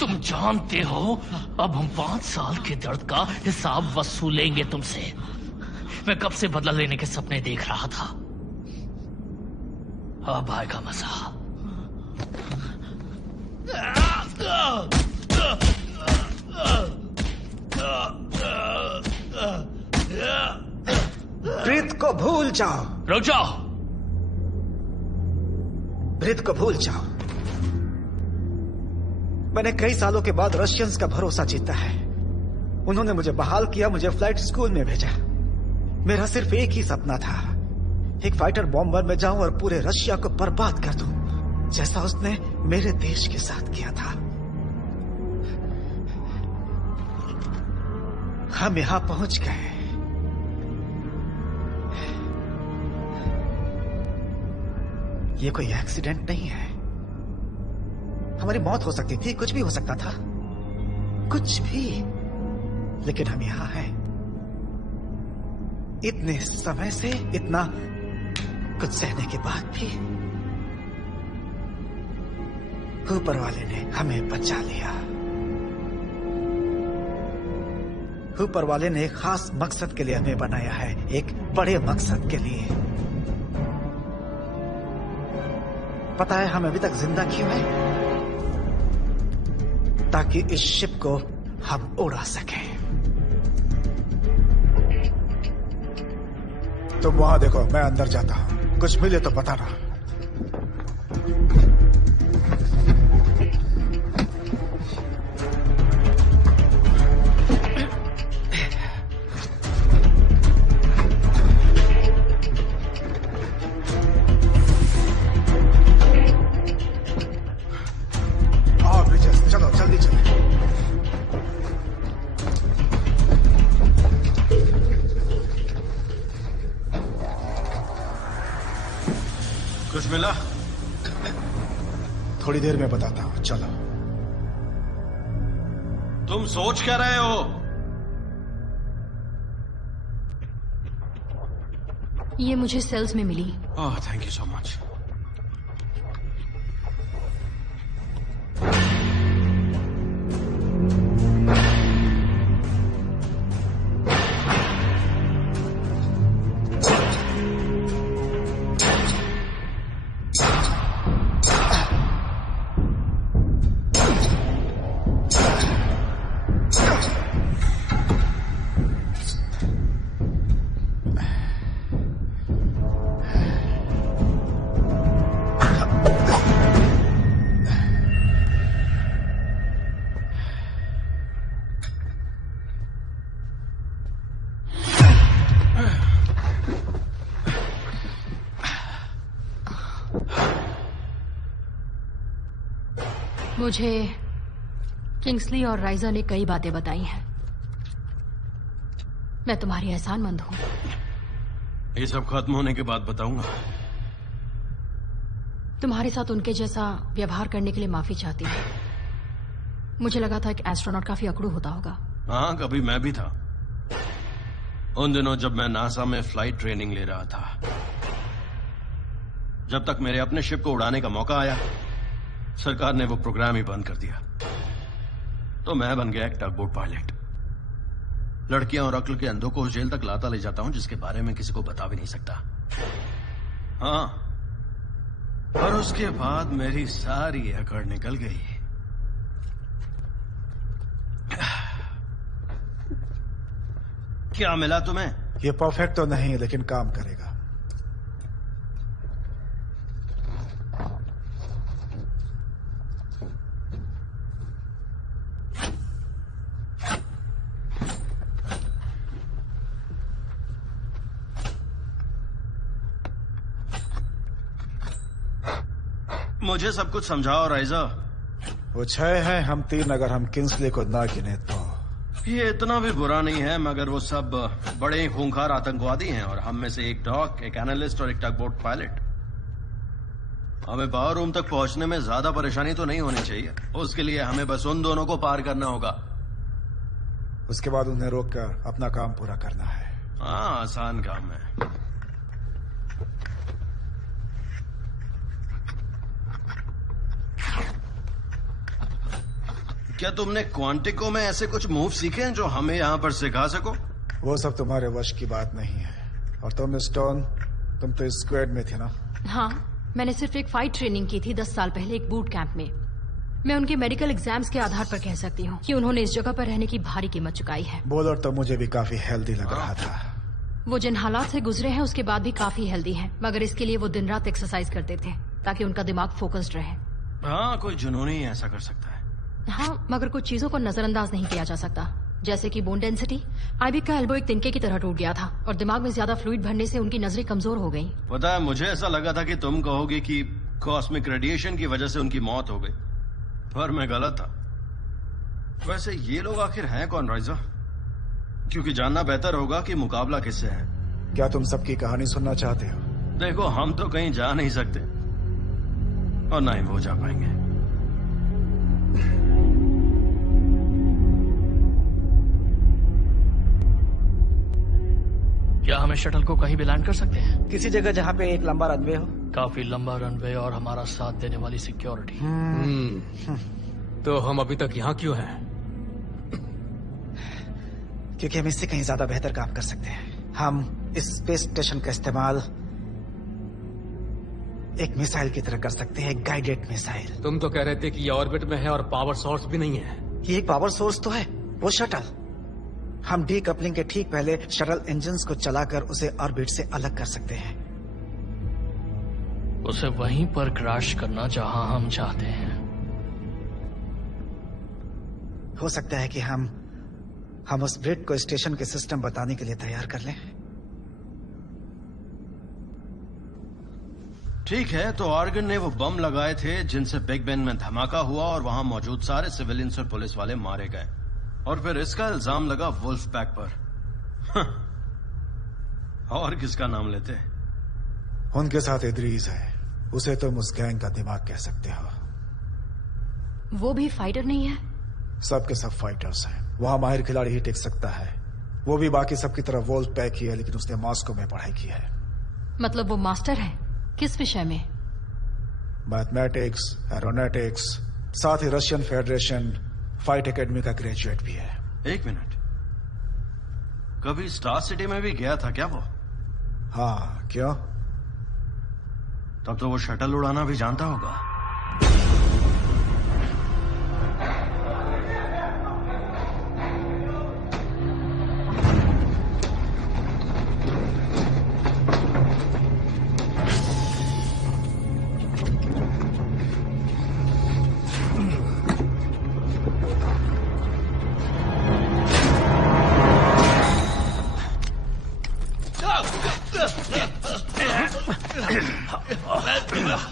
तुम जानते हो अब हम 5 साल के दर्द का हिसाब वसूलेंगे तुमसे। मैं कब से बदला लेने के सपने देख रहा था। अब आएगा मजा। ब्रिथ को भूल जाओ। रुक जाओ। ब्रिथ को भूल जाओ। मैंने कई सालों के बाद रशियंस का भरोसा जीता है। उन्होंने मुझे बहाल किया, मुझे फ्लाइट स्कूल में भेजा। मेरा सिर्फ एक ही सपना था, एक फाइटर बॉम्बर में जाऊं और पूरे रशिया को बर्बाद कर दूं, जैसा उसने मेरे देश के साथ किया था। हम यहां पहुंच गए। ये कोई एक्सीडेंट नहीं है। हमारी मौत हो सकती थी, कुछ भी हो सकता था, कुछ भी। लेकिन हम यहां हैं, इतने समय से, इतना कुछ सहने के बाद भी ऊपर वाले ने हमें बचा लिया। ऊपर वाले ने एक खास मकसद के लिए हमें बनाया है, एक बड़े मकसद के लिए। पता है हम अभी तक जिंदा क्यों हैं? ताकि इस शिप को हम उड़ा सकें। तुम वहां देखो, मैं अंदर जाता हूं। कुछ मिले तो बताना। आओ ब्रिजेस, चलो जल्दी चलो। कुछ मिला? थोड़ी देर में बताता हूं, चलो। तुम सोच क्या रहे हो? ये मुझे सेल्स में मिली। ओह, थैंक यू सो मच। मुझे किंग्सली और राइजा ने कई बातें बताई हैं। मैं तुम्हारी एहसानमंद हूं। ये सब खत्म होने के बाद बताऊंगा। तुम्हारे साथ उनके जैसा व्यवहार करने के लिए माफी चाहती हूँ। मुझे लगा था कि एस्ट्रोनॉट काफी अकड़ू होता होगा। हाँ, कभी मैं भी था। उन दिनों जब मैं नासा में फ्लाइट ट्रेनिंग ले रहा था, जब तक मेरे अपने शिप को उड़ाने का मौका आया, सरकार ने वो प्रोग्राम ही बंद कर दिया। तो मैं बन गया एक टग बोट पायलट। लड़कियां और अक्ल के अंधों को जेल तक लाता ले जाता हूं, जिसके बारे में किसी को बता भी नहीं सकता। हाँ, और उसके बाद मेरी सारी अकड़ निकल गई। क्या मिला तुम्हें? ये परफेक्ट तो नहीं, लेकिन काम करेगा। मुझे सब कुछ समझाओ राइजा। वो 6 हैं, हम 3। अगर हम किंग्सले को ना गिने तो। ये इतना भी बुरा नहीं है, मगर वो सब बड़े ही खूंखार आतंकवादी हैं और हम में से एक डॉक, एक एनालिस्ट और एक टग बोट पायलट। हमें पावर रूम तक पहुंचने में ज्यादा परेशानी तो नहीं होनी चाहिए। उसके लिए हमें बस उन दोनों को पार करना होगा। उसके बाद उन्हें रोककर अपना काम पूरा करना है। हाँ, आसान काम है। क्या तुमने क्वांटिको में ऐसे कुछ मूव सीखे हैं जो हमें यहाँ पर सिखा सको? वो सब तुम्हारे वश की बात नहीं है। और तुम स्टोन, तुम तो स्क्वाड में थे ना? हाँ, मैंने सिर्फ एक फाइट ट्रेनिंग की थी 10 साल पहले एक बूट कैंप में। मैं उनके मेडिकल एग्जाम्स के आधार पर कह सकती हूँ कि उन्होंने इस जगह पर रहने की भारी कीमत चुकाई है। बॉलर तो मुझे भी काफी हेल्दी लग रहा था। वो जिन हालात से गुजरे हैं उसके बाद भी काफी हेल्दी हैं, मगर इसके लिए वो दिन रात एक्सरसाइज करते थे ताकि उनका दिमाग फोकस्ड रहे। हाँ, कोई जुनूनी ही ऐसा कर सकता है। हाँ, मगर कुछ चीजों को नजरअंदाज नहीं किया जा सकता, जैसे कि बोन डेंसिटी। आइबिक का एल्बो एक तिनके की तरह टूट गया था और दिमाग में ज्यादा फ्लूइड भरने से उनकी नजरें कमजोर हो गईं। पता है, मुझे ऐसा लगा था कि तुम कहोगे कि कॉस्मिक रेडिएशन की वजह से उनकी मौत हो गई, पर मैं गलत था। वैसे ये लोग आखिर हैं कौन राइजा? क्योंकि जानना बेहतर होगा कि मुकाबला किससे है। क्या तुम सबकी कहानी सुनना चाहते हो? देखो, हम तो कहीं जा नहीं सकते और ना ही वो जा पाएंगे। क्या हम इस शटल को कहीं भी लैंड कर सकते हैं? किसी जगह जहाँ पे एक लंबा रनवे हो। काफी लंबा रनवे और हमारा साथ देने वाली सिक्योरिटी। तो हम अभी तक यहाँ क्यों हैं? क्योंकि हम इससे कहीं ज्यादा बेहतर काम कर सकते हैं। हम इस स्पेस स्टेशन का इस्तेमाल एक मिसाइल की तरह कर सकते हैं, गाइडेड मिसाइल। तुम तो कह रहे थे कि ये ऑर्बिट में है और पावर सोर्स भी नहीं है। ये एक पावर सोर्स तो है, वो शटल। हम डीकपलिंग के ठीक पहले शटल इंजन्स को चलाकर उसे ऑर्बिट से अलग कर सकते हैं। उसे वहीं पर क्रैश करना जहां हम चाहते हैं। हो सकता है कि हम उस ब्रिट को स्टेशन के सिस्टम बताने के लिए तैयार कर लें। ठीक है, तो आर्गन ने वो बम लगाए थे जिनसे बिग बेन में धमाका हुआ और वहां मौजूद सारे सिविलियंस और पुलिस वाले मारे गए, और फिर इसका इल्जाम लगा वुल्फ पैक पर। और किसका नाम लेते? उनके साथ इदरीस है, उसे तुम उस गैंग का दिमाग कह सकते हो। वो भी फाइटर नहीं है? सबके सब फाइटर्स हैं। वहां माहिर खिलाड़ी ही टिक सकता है। वो भी बाकी सबकी तरह वुल्फ पैक ही है, लेकिन उसने मॉस्को में पढ़ाई की है। मतलब वो मास्टर है? किस विषय में? मैथमेटिक्स, एरोनॉटिक्स, साथ ही रशियन फेडरेशन फाइट एकेडमी का ग्रेजुएट भी है। एक मिनट, कभी स्टार सिटी में भी गया था क्या वो? हाँ, क्यों? तब तो वो शटल उड़ाना भी जानता होगा।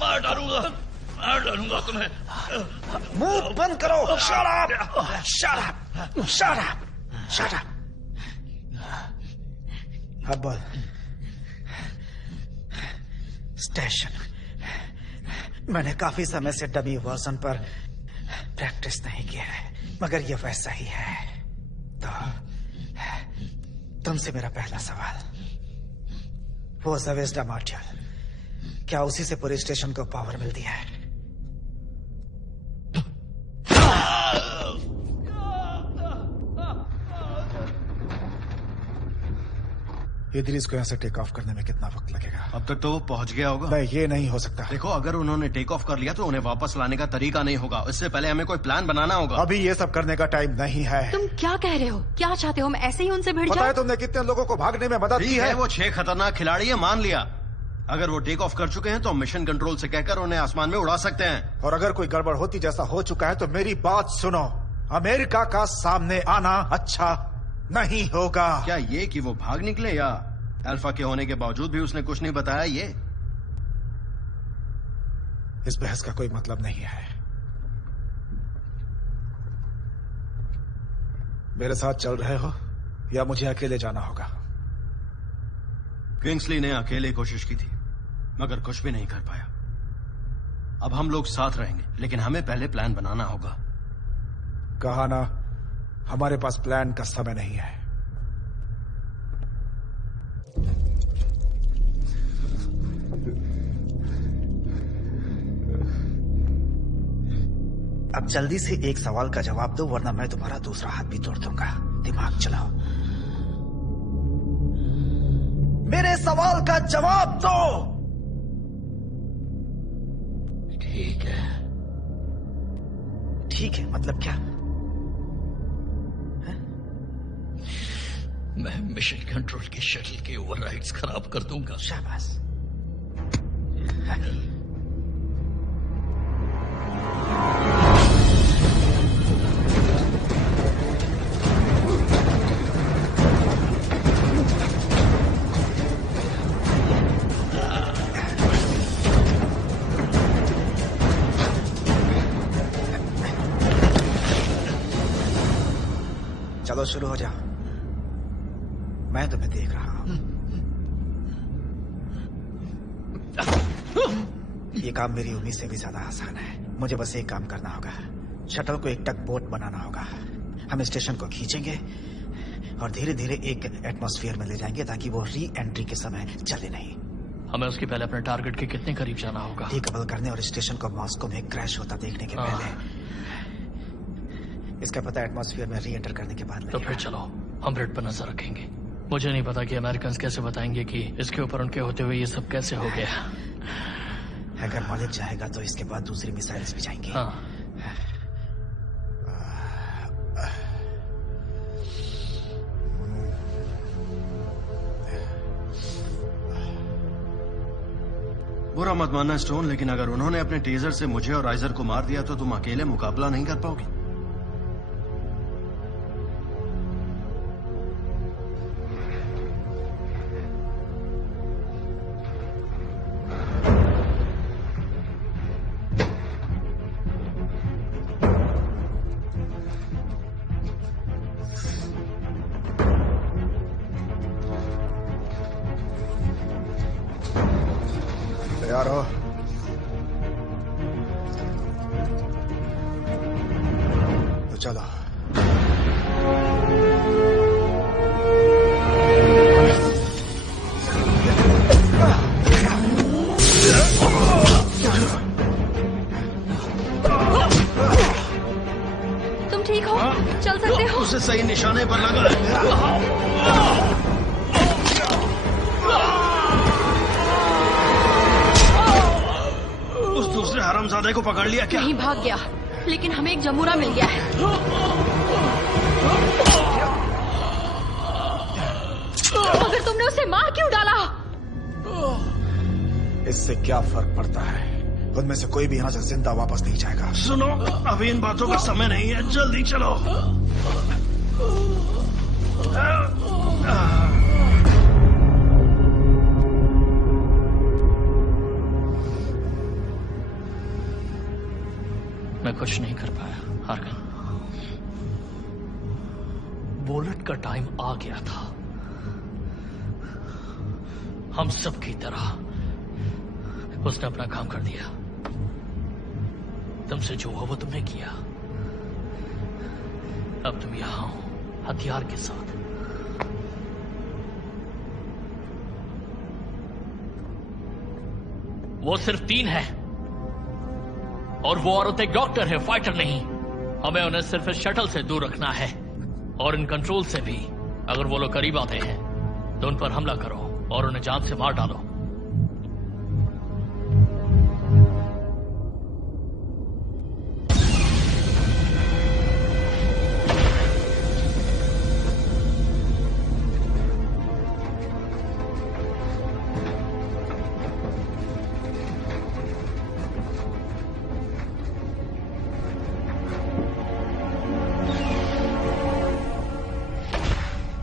मार डालूंगा तुम्हें। मुंह बंद करो। Shut up! Shut up! Shut up! Shut up! अब बोल। स्टेशन। मैंने काफी समय से डमी वर्जन पर प्रैक्टिस नहीं किया है, मगर ये वैसा ही है। तो तुमसे मेरा पहला सवाल, वो ज़वेज़दा मॉड्यूल, क्या उसी से पूरे स्टेशन को पावर मिलती है? इदरीस को यहाँ से टेक ऑफ करने में कितना वक्त लगेगा? अब तक तो वो पहुंच गया होगा। नहीं, ये नहीं हो सकता। देखो, अगर उन्होंने टेक ऑफ कर लिया तो उन्हें वापस लाने का तरीका नहीं होगा। इससे पहले हमें कोई प्लान बनाना होगा। अभी ये सब करने का टाइम नहीं है। तुम क्या कह रहे हो? क्या चाहते हो? मैं ऐसे ही उनसे भिड़ पता है जाऊं? तुमने कितने लोगों को भागने में मदद की है? वो 6 खतरनाक खिलाड़ी है, मान लिया। अगर वो टेक ऑफ कर चुके हैं तो मिशन कंट्रोल से कहकर उन्हें आसमान में उड़ा सकते हैं। और अगर कोई गड़बड़ होती जैसा हो चुका है तो मेरी बात सुनो, अमेरिका का सामने आना अच्छा नहीं होगा। क्या ये कि वो भाग निकले, या अल्फा के होने के बावजूद भी उसने कुछ नहीं बताया? ये इस बहस का कोई मतलब नहीं है। मेरे साथ चल रहे हो या मुझे अकेले जाना होगा? किंग्सली ने अकेले कोशिश की थी, मगर कुछ भी नहीं कर पाया। अब हम लोग साथ रहेंगे, लेकिन हमें पहले प्लान बनाना होगा। कहा ना, हमारे पास प्लान का समय नहीं है। अब जल्दी से एक सवाल का जवाब दो, वरना मैं तुम्हारा दूसरा हाथ भी तोड़ दूंगा। दिमाग चलाओ। मेरे सवाल का जवाब दो। ठीक है। ठीक है मतलब क्या? मैं मिशन कंट्रोल की शटल के ओवरराइड्स खराब कर दूंगा। शाबाश। चलो शुरू हो जाओ, मैं तुम्हें देख रहा हूं। ये काम मेरी उम्मीद से भी ज्यादा आसान है। मुझे बस एक काम करना होगा, शटल को एक टग बोट बनाना होगा। हम स्टेशन को खींचेंगे और धीरे धीरे एक एटमॉस्फेयर में ले जाएंगे ताकि वो री एंट्री के समय चले नहीं। हमें उसके पहले अपने टारगेट के कितने करीब जाना होगा? डीकपल करने और स्टेशन को मॉस्को में क्रैश होता देखने के पहले। इसका पता एटमॉस्फेयर में री एंटर करने के बाद। तो फिर चलो, हम ब्रिट पर नजर रखेंगे। मुझे नहीं पता कि अमेरिकन कैसे बताएंगे कि इसके ऊपर उनके होते हुए ये सब कैसे हो गया। अगर मालिक जाएगा तो इसके बाद दूसरी मिसाइल्स भी जाएंगी। हाँ। बुरा मत मानना स्टोन, लेकिन अगर उन्होंने अपने टेजर से मुझे और राइजर को मार दिया तो तुम अकेले मुकाबला नहीं कर पाओगी। तैयार हो? तो चलो। तुम ठीक हो? चल सकते हो? उसे सही निशाने पर लगा है। दूसरे हरामजादे को पकड़ लिया क्या? नहीं, भाग गया, लेकिन हमें एक जमूरा मिल गया है। मगर तुमने उसे मार क्यों डाला? इससे क्या फर्क पड़ता है? उनमें से कोई भी यहाँ से जिंदा वापस नहीं जाएगा। सुनो, अभी इन बातों का समय नहीं है, जल्दी चलो। मैं कुछ नहीं कर पाया आर्गन। बुलेट का टाइम आ गया था। हम सब की तरह उसने अपना काम कर दिया। तुमसे जो हुआ वो तुमने किया। अब तुम यहां हो हथियार के साथ। वो सिर्फ 3 है और वो औरत एक डॉक्टर है, फाइटर नहीं। हमें उन्हें सिर्फ इस शटल से दूर रखना है और इन कंट्रोल से भी। अगर वो लोग करीब आते हैं तो उन पर हमला करो और उन्हें जान से मार डालो।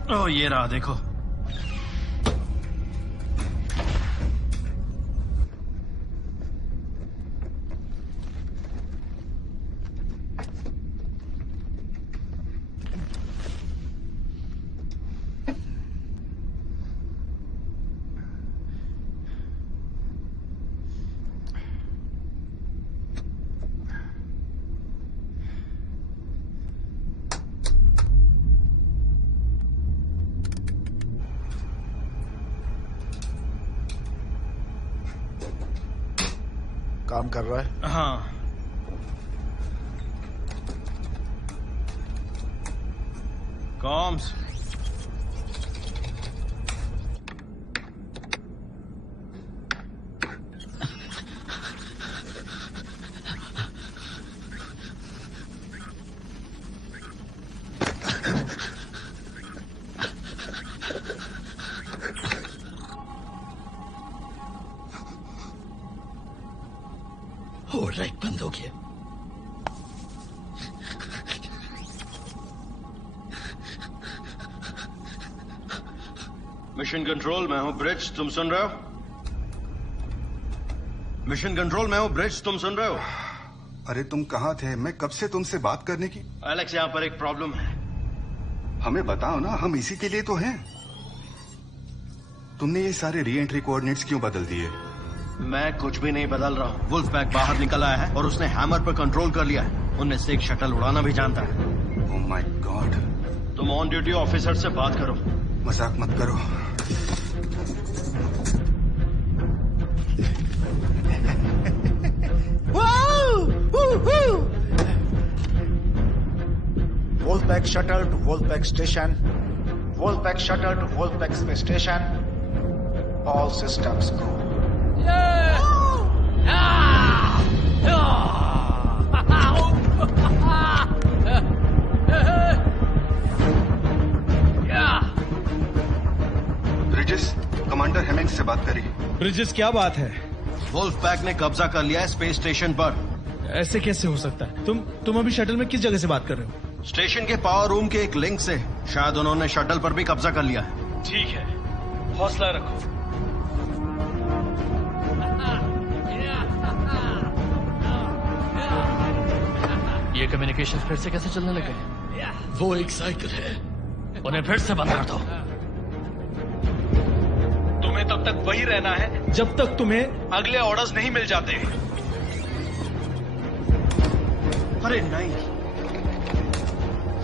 ओ, ये रहा देखो। काम कर रहा है? हाँ। कॉम्स। लाइट बंद हो गया। मिशन कंट्रोल, मैं हूं ब्रिज, तुम सुन रहे हो? मिशन कंट्रोल, मैं हूं ब्रिज, तुम सुन रहे हो? अरे तुम कहाँ थे? मैं कब से तुमसे बात करने की। एलेक्स, यहाँ पर एक प्रॉब्लम है। हमें बताओ ना, हम इसी के लिए तो हैं। तुमने ये सारे री एंट्री कोऑर्डिनेट्स क्यों बदल दिए? मैं कुछ भी नहीं बदल रहा हूँ। वुल्फ पैक बाहर निकल आया है और उसने हैमर पर कंट्रोल कर लिया है। उनमें से एक शटल उड़ाना भी जानता है। Oh my God. तुम ऑन ड्यूटी ऑफिसर से बात करो। मजाक मत करो। Wolfpack shuttle to Wolfpack station. Wolfpack shuttle to Wolfpack space station. All systems go. Bridges, commander Heminges से बात करी। ब्रिजेस, क्या बात है? वुल्फ पैक ने कब्जा कर लिया है स्पेस स्टेशन पर। ऐसे कैसे हो सकता है? तुम अभी शटल में किस जगह से बात कर रहे हो? स्टेशन के पावर रूम के एक लिंक से। शायद उन्होंने शटल पर भी कब्जा कर लिया है। ठीक है, हौसला रखो। ये कम्युनिकेशन फिर से कैसे चलने लगे? वो एक साइकिल है। उन्हें फिर से बंद कर दो। तुम्हें तब तक वही रहना है जब तक तुम्हें अगले ऑर्डर्स नहीं मिल जाते। अरे नहीं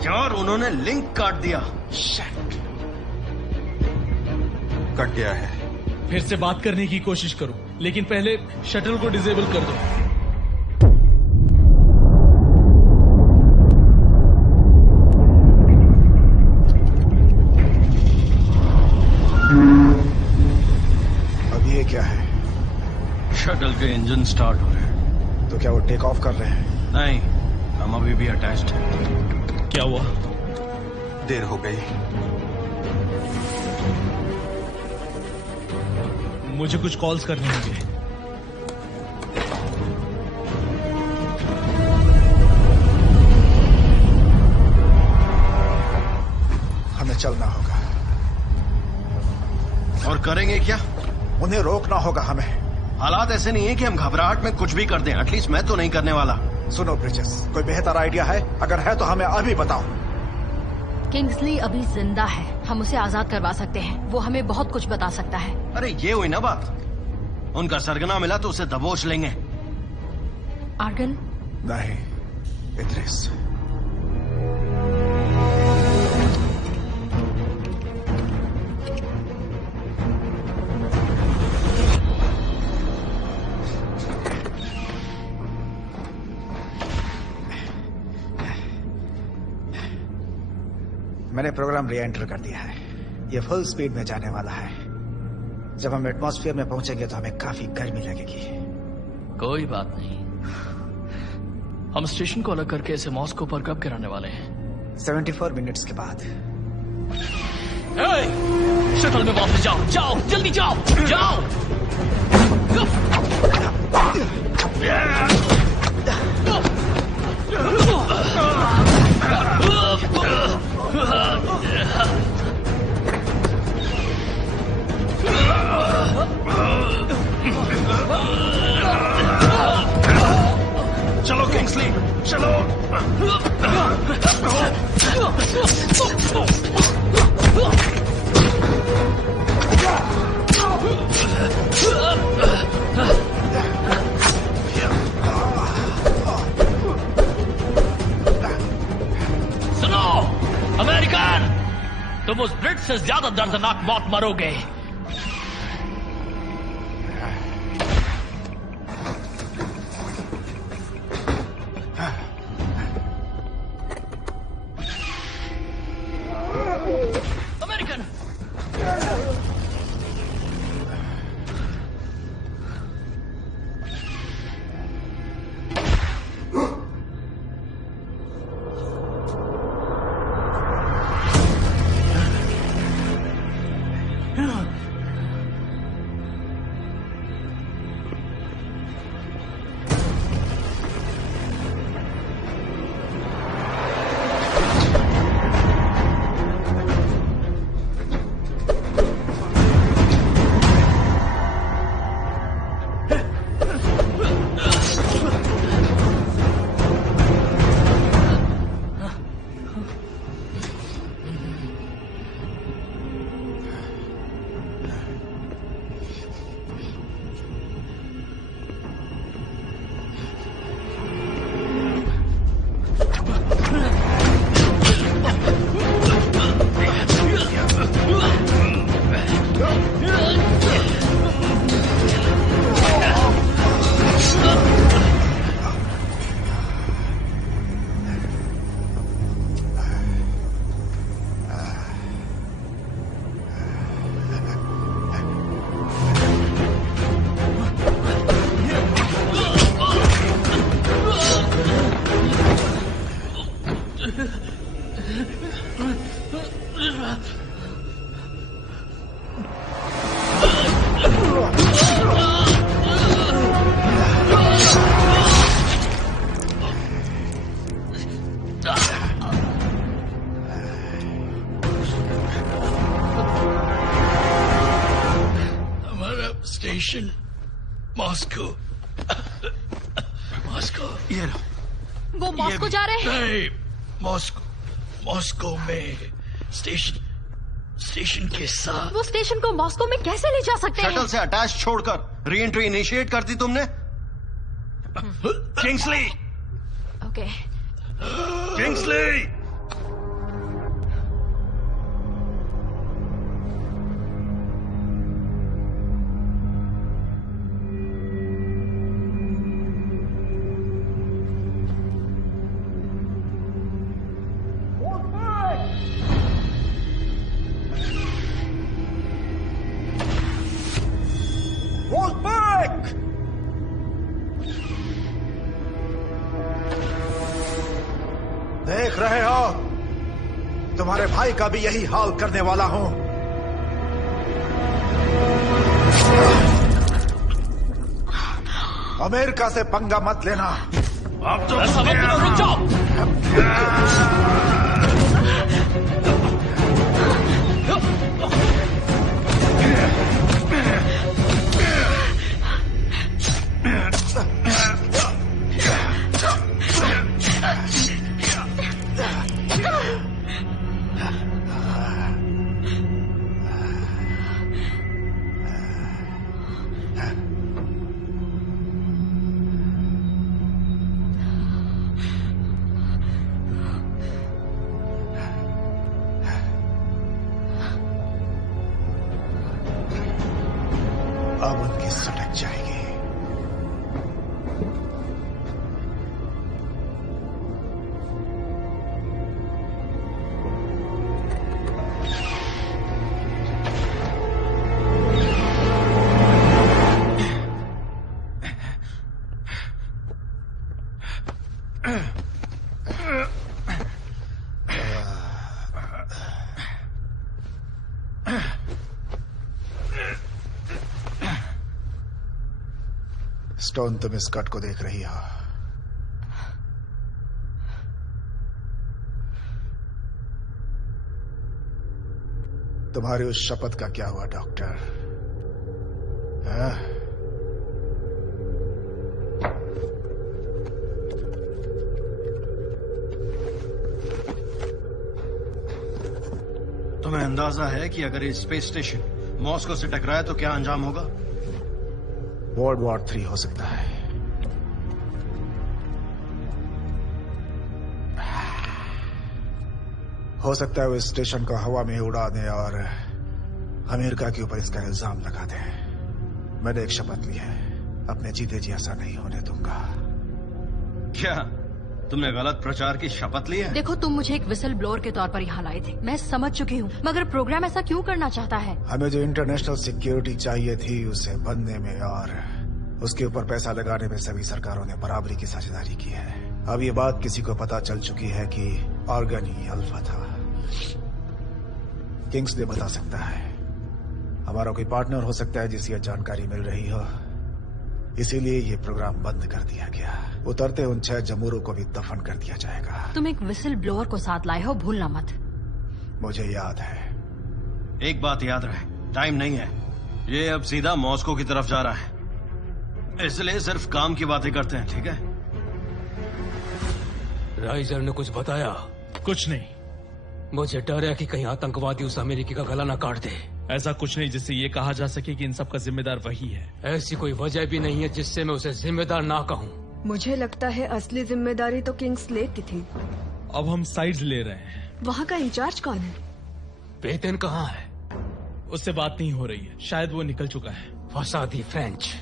यार, उन्होंने लिंक काट दिया। कट गया है। फिर से बात करने की कोशिश करो, लेकिन पहले शटल को डिसेबल कर दो। अब ये क्या है? शटल के इंजन स्टार्ट हो रहे हैं। तो क्या वो टेक ऑफ कर रहे हैं? नहीं, हम अभी भी अटैच्ड हैं। क्या हुआ? देर हो गई। मुझे कुछ कॉल्स करने होंगे। हमें चलना होगा। और करेंगे क्या? उन्हें रोकना होगा हमें। हालात ऐसे नहीं है कि हम घबराहट में कुछ भी कर दें। एटलीस्ट मैं तो नहीं करने वाला। सुनो ब्रिजेस, कोई बेहतर आइडिया है? अगर है तो हमें अभी बताओ। किंग्सली अभी जिंदा है, हम उसे आजाद करवा सकते हैं। वो हमें बहुत कुछ बता सकता है। अरे ये हुई ना बात। उनका सरगना मिला तो उसे दबोच लेंगे। आर्गन? नहीं, इद्रिस। मैंने प्रोग्राम री एंटर कर दिया है। ये फुल स्पीड में जाने वाला है। जब हम एटमॉस्फेयर में पहुंचेंगे तो हमें काफी गर्मी लगेगी। कोई बात नहीं। हम स्टेशन को अलग करके इसे मॉस्को पर कब गिराने वाले हैं? 74 मिनट्स के बाद। शटल में वापस जाओ, जाओ, जल्दी जाओ, जाओ। चलो किंग्सली, चलो। सुनो अमेरिकन, तुम उस ब्रिट से ज्यादा दर्दनाक मौत मरोगे। Station Moscow. मॉस्को। ये लो। वो मॉस्को जा रहे हैं? नहीं, मॉस्को में स्टेशन के साथ। वो स्टेशन को मॉस्को में कैसे ले जा सकते हैं? शटल से अटैच छोड़कर री एंट्री इनिशिएट करती तुमने। किंग्सली। ओके। किंग्सली। देख रहे हो, तुम्हारे भाई का भी यही हाल करने वाला हूं। अमेरिका से पंगा मत लेना। अब तो रुक जाओ। अब उनकी सटक जाएगी। स्टोन, तुम इस कट को देख रही हो। तुम्हारी उस शपथ का क्या हुआ डॉक्टर? हाँ? तुम्हें अंदाजा है कि अगर ये स्पेस स्टेशन मॉस्को से टकराए तो क्या अंजाम होगा? वर्ल्ड वॉर 3 हो सकता है। हो सकता है वो इस स्टेशन को हवा में उड़ा दें और अमेरिका के ऊपर इसका इल्जाम लगा दें। मैंने एक शपथ ली है, अपने जीते जी ऐसा नहीं होने दूंगा। क्या तुमने गलत प्रचार की शपथ ली है? देखो, तुम मुझे एक विसल ब्लोअर के तौर पर यहाँ लाए थे, मैं समझ चुकी हूँ, मगर प्रोग्राम ऐसा क्यों करना चाहता है? हमें जो इंटरनेशनल सिक्योरिटी चाहिए थी उसे बनने में और उसके ऊपर पैसा लगाने में सभी सरकारों ने बराबरी की साझेदारी की है। अब ये बात किसी को पता चल चुकी है कि ऑर्गन ही अल्फा था। किंग्सले बता सकता है, हमारा कोई पार्टनर हो सकता है जिसे यह जानकारी मिल रही हो, इसीलिए ये प्रोग्राम बंद कर दिया गया। उतरते उन 6 जमूरों को भी दफन कर दिया जाएगा। तुम एक विसल ब्लोअर को साथ लाए हो, भूलना मत। मुझे याद है। एक बात याद रहे, टाइम नहीं है। ये अब सीधा मॉस्को की तरफ जा रहा है, इसलिए सिर्फ काम की बातें करते हैं, ठीक है? राइजर ने कुछ बताया? कुछ नहीं। मुझे डर है कि कहीं आतंकवादी उस अमेरिकी का गला न काट दे। ऐसा कुछ नहीं जिससे ये कहा जा सके कि इन सब का जिम्मेदार वही है। ऐसी कोई वजह भी नहीं है जिससे मैं उसे जिम्मेदार ना कहूँ। मुझे लगता है असली जिम्मेदारी तो किंग्सले की थी। अब हम साइड्स ले रहे हैं। वहाँ का इंचार्ज कौन है? बेतन कहाँ है? उससे बात नहीं हो रही है, शायद वो निकल चुका है। फसादी फ्रेंच।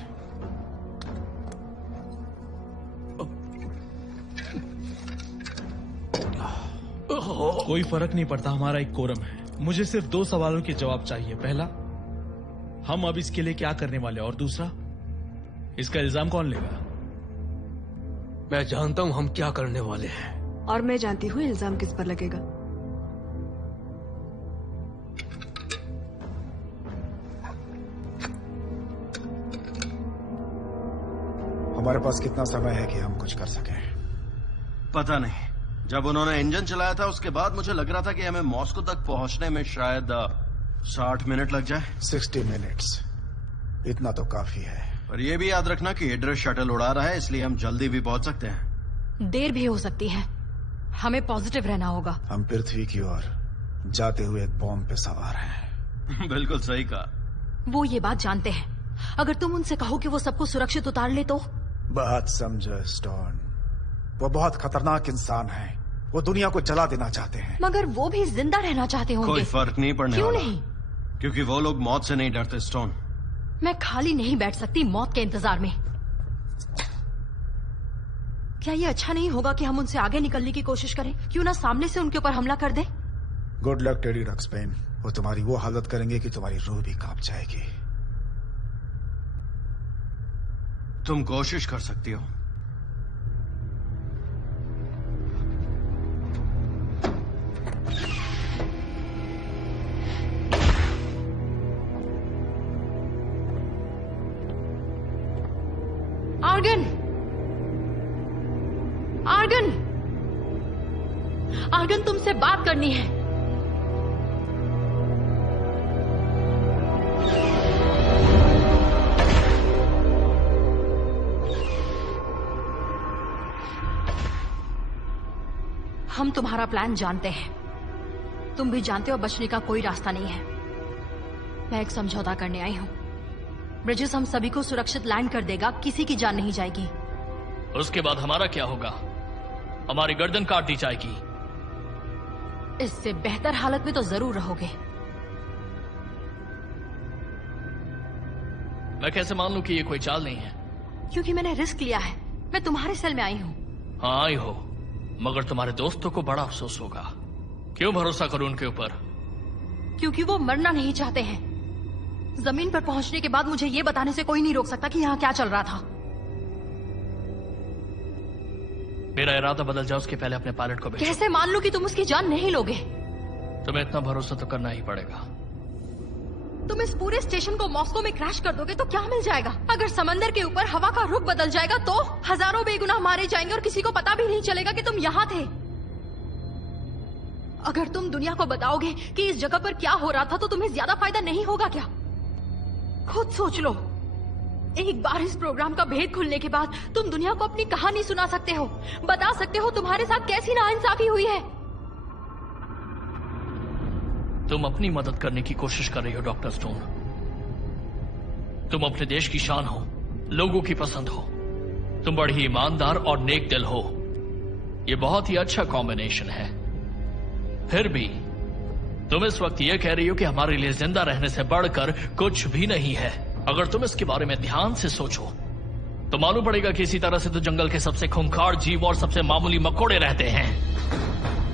कोई फर्क नहीं पड़ता, हमारा एक कोरम है। मुझे सिर्फ 2 सवालों के जवाब चाहिए। पहला, हम अब इसके लिए क्या करने वाले, और दूसरा, इसका इल्जाम कौन लेगा? मैं जानता हूं हम क्या करने वाले हैं। और मैं जानती हूँ इल्जाम किस पर लगेगा। हमारे पास कितना समय है कि हम कुछ कर सकें? पता नहीं। जब उन्होंने इंजन चलाया था उसके बाद मुझे लग रहा था कि हमें मॉस्को तक पहुंचने में शायद 60 मिनट लग जाए। 60 मिनट्स इतना तो काफी है। पर यह भी याद रखना कि इड्रिस शटल उड़ा रहा है, इसलिए हम जल्दी भी पहुंच सकते हैं। देर भी हो सकती है, हमें पॉजिटिव रहना होगा। हम पृथ्वी की ओर जाते हुए एक बॉम्ब पे सवार हैं। बिल्कुल सही कहा। वो ये बात जानते हैं। अगर तुम उनसे कहो कि वो सबको सुरक्षित उतार ले तो? बात समझो स्टोन, वो बहुत खतरनाक इंसान है। वो दुनिया को जला देना चाहते हैं। मगर वो भी जिंदा रहना चाहते होंगे। कोई फर्क नहीं पड़ने क्यों वाला। नहीं? क्योंकि वो लोग मौत से नहीं डरते स्टोन। मैं खाली नहीं बैठ सकती मौत के इंतजार में। क्या ये अच्छा नहीं होगा कि हम उनसे आगे निकलने की कोशिश करें? क्यों ना सामने से उनके ऊपर हमला कर दें? Good luck Teddy Ruxpin. वो तुम्हारी वो हालत करेंगे कि तुम्हारी रूह भी कांप जाएगी। तुम कोशिश कर सकती हो। आर्गन, आर्गन, आर्गन, तुमसे बात करनी है। हम तुम्हारा प्लान जानते हैं। तुम भी जानते हो बचने का कोई रास्ता नहीं है। मैं एक समझौता करने आई हूं। ब्रिजेस हम सभी को सुरक्षित लैंड कर देगा, किसी की जान नहीं जाएगी। उसके बाद हमारा क्या होगा? हमारी गर्दन काट दी जाएगी। इससे बेहतर हालत में तो जरूर रहोगे। मैं कैसे मान लूं कि ये कोई चाल नहीं है? क्योंकि मैंने रिस्क लिया है। मैं तुम्हारे सेल में आई हूं। हाँ आई हो, मगर तुम्हारे दोस्तों को बड़ा अफसोस होगा। क्यों भरोसा करूं उनके ऊपर? क्योंकि वो मरना नहीं चाहते हैं। जमीन पर पहुंचने के बाद मुझे ये बताने से कोई नहीं रोक सकता कि यहाँ क्या चल रहा था। मेरा इरादा बदल जाए उसके पहले अपने पायलट को भेजो। कैसे मान लूं कि तुम उसकी जान नहीं लोगे? तुम्हें इतना भरोसा तो करना ही पड़ेगा। तुम इस पूरे स्टेशन को मॉस्को में क्रैश कर दोगे तो क्या मिल जाएगा? अगर समंदर के ऊपर हवा का रुख बदल जाएगा तो हजारों बेगुनाह मारे जाएंगे और किसी को पता भी नहीं चलेगा कि तुम यहाँ थे। अगर तुम दुनिया को बताओगे कि इस जगह पर क्या हो रहा था तो तुम्हें ज्यादा फायदा नहीं होगा क्या? खुद सोच लो। एक बार इस प्रोग्राम का भेद खुलने के बाद तुम दुनिया को अपनी कहानी सुना सकते हो, बता सकते हो तुम्हारे साथ कैसी नाइंसाफी हुई है। तुम अपनी मदद करने की कोशिश कर रही हो डॉक्टर स्टोन। तुम अपने देश की शान हो, लोगों की पसंद हो। तुम बड़ी ईमानदार और नेक दिल हो। ये बहुत ही अच्छा कॉम्बिनेशन है। फिर भी तुम इस वक्त ये कह रही हो कि हमारे लिए जिंदा रहने से बढ़कर कुछ भी नहीं है। अगर तुम इसके बारे में ध्यान से सोचो तो मालूम पड़ेगा कि इसी तरह से तो जंगल के सबसे खूंखार जीव और सबसे मामूली मकोड़े रहते हैं।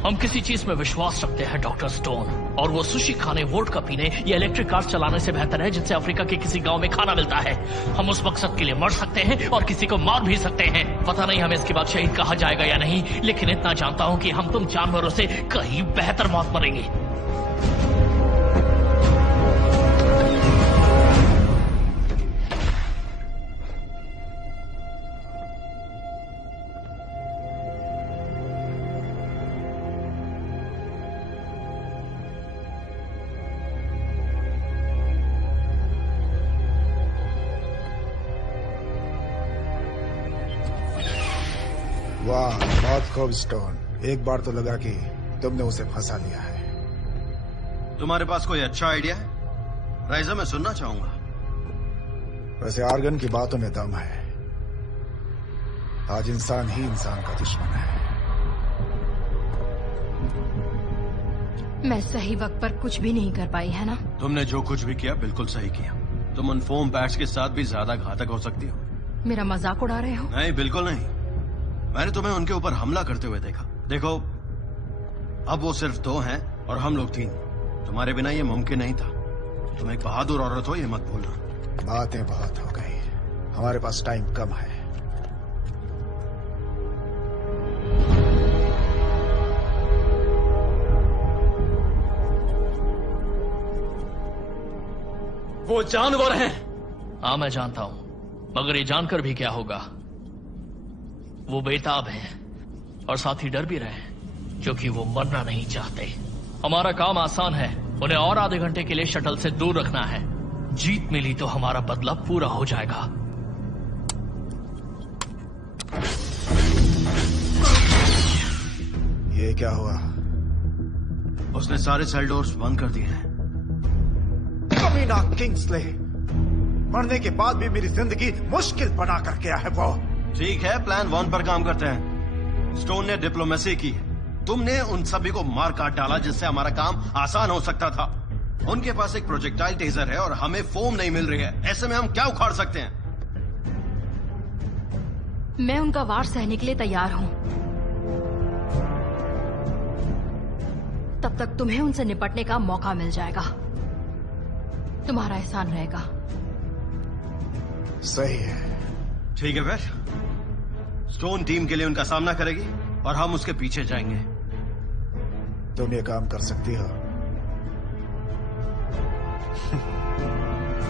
हम किसी चीज में विश्वास रखते हैं डॉक्टर स्टोन, और वो सुशी खाने, वोडका पीने या इलेक्ट्रिक कार्स चलाने से बेहतर है जिनसे अफ्रीका के किसी गांव में खाना मिलता है। हम उस मकसद के लिए मर सकते हैं और किसी को मार भी सकते हैं। पता नहीं हमें इसके बाद शहीद कहा जाएगा या नहीं, लेकिन इतना जानता हूं कि हम तुम जानवरों से कहीं बेहतर मौत मरेंगे। वाह, बहुत खूब स्टोन। एक बार तो लगा कि तुमने उसे फंसा लिया है। तुम्हारे पास कोई अच्छा आइडिया है? राइजा, मैं सुनना चाहूंगा। वैसे आर्गन की बातों में दम है। आज इंसान ही इंसान का दुश्मन है। मैं सही वक्त पर कुछ भी नहीं कर पाई, है ना? तुमने जो कुछ भी किया बिल्कुल सही किया। तुम उन फोम पैड्स के साथ भी ज्यादा घातक हो सकती हो। मेरा मजाक उड़ा रहे हो? नहीं, बिल्कुल नहीं। मैंने तुम्हें उनके ऊपर हमला करते हुए देखा। देखो, अब वो सिर्फ 2 हैं और हम लोग 3। तुम्हारे बिना ये मुमकिन नहीं था। तुम एक बहादुर औरत हो, ये मत भूलना। बातें बहुत हो गई, हमारे पास टाइम कम है। वो जानवर हैं। हाँ मैं जानता हूं, मगर ये जानकर भी क्या होगा? वो बेताब हैं और साथ ही डर भी रहे हैं, क्योंकि वो मरना नहीं चाहते। हमारा काम आसान है, उन्हें और आधे घंटे के लिए शटल से दूर रखना है। जीत मिली तो हमारा बदला पूरा हो जाएगा। ये क्या हुआ? उसने सारे सेल डोर्स बंद कर दिए हैं। कमीना किंग्सले, मरने के बाद भी मेरी जिंदगी मुश्किल बना कर गया है वो। ठीक है, प्लान 1 पर काम करते हैं। स्टोन ने डिप्लोमेसी की, तुमने उन सभी को मार काट डाला जिससे हमारा काम आसान हो सकता था। उनके पास एक प्रोजेक्टाइल टेजर है और हमें फोम नहीं मिल रही है। ऐसे में हम क्या उखाड़ सकते हैं? मैं उनका वार सहने के लिए तैयार हूं। तब तक तुम्हें उनसे निपटने का मौका मिल जाएगा। तुम्हारा एहसान रहेगा। सही है। ठीक है फिर, स्टोन टीम के लिए उनका सामना करेगी और हम उसके पीछे जाएंगे। तुम ये काम कर सकती हो?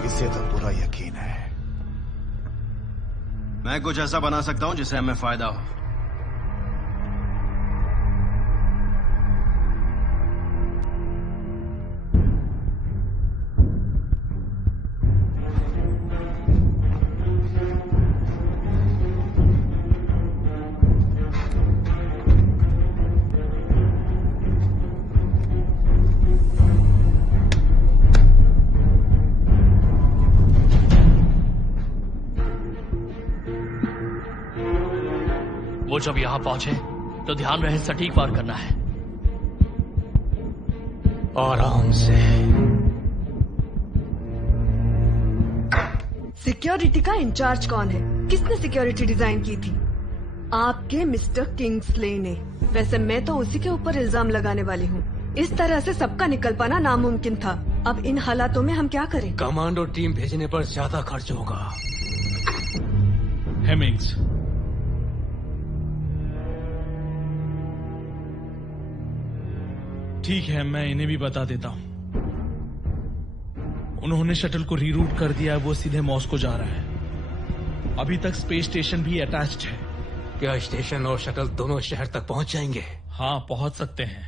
इसे तो पूरा यकीन है। मैं कुछ ऐसा बना सकता हूं जिससे हमें फायदा हो। वो जब यहां पहुंचे तो ध्यान रहे सटीक वार करना है। आराम से। सिक्योरिटी का इंचार्ज कौन है? किसने सिक्योरिटी डिजाइन की थी? आपके मिस्टर किंग्सले ने। वैसे मैं तो उसी के ऊपर इल्जाम लगाने वाली हूँ। इस तरह से सबका निकल पाना नामुमकिन था। अब इन हालातों में हम क्या करें? कमांडो टीम भेजने पर ज्यादा खर्च होगा। हेमिंग्स, ठीक है, मैं इन्हें भी बता देता हूं। उन्होंने शटल को रीरूट कर दिया है, वो सीधे मॉस्को जा रहा है। अभी तक स्पेस स्टेशन भी अटैच्ड है। क्या स्टेशन और शटल दोनों शहर तक पहुंच जाएंगे? हाँ, पहुंच सकते हैं।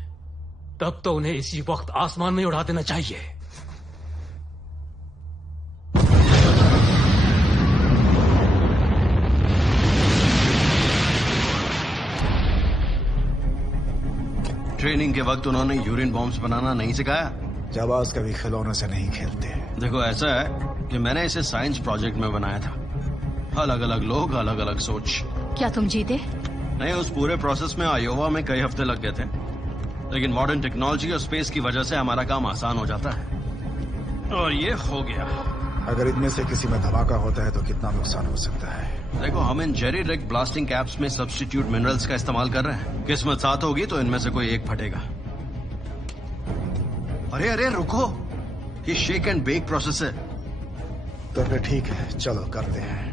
तब तो उन्हें इसी वक्त आसमान में उड़ा देना चाहिए। ट्रेनिंग के वक्त उन्होंने यूरिन बॉम्ब्स बनाना नहीं सिखाया? जाबाज कभी खिलौनों से नहीं खेलते। देखो, ऐसा है कि मैंने इसे साइंस प्रोजेक्ट में बनाया था। अलग अलग लोग, अलग अलग सोच। क्या तुम जीते? नहीं, उस पूरे प्रोसेस में आयोवा में कई हफ्ते लग गए थे। लेकिन मॉडर्न टेक्नोलॉजी और स्पेस की वजह से हमारा काम आसान हो जाता है। और ये हो गया। अगर इनमें से किसी में धमाका होता है तो कितना नुकसान हो सकता है? देखो, हम इन जेरी रिग ब्लास्टिंग कैप्स में सब्स्टिट्यूट मिनरल्स का इस्तेमाल कर रहे हैं। किस्मत साथ होगी तो इनमें से कोई एक फटेगा। अरे अरे रुको, ये शेक एंड बेक प्रोसेस है। तो फिर ठीक है, चलो करते हैं।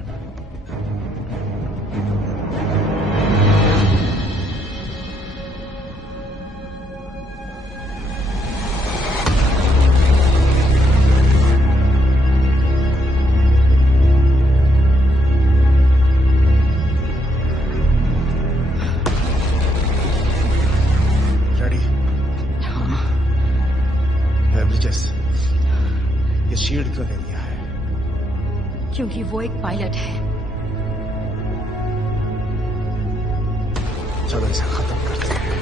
ये शील्ड क्यों ले लिया है? क्योंकि वो एक पायलट है। चलो इसे खत्म करते हैं।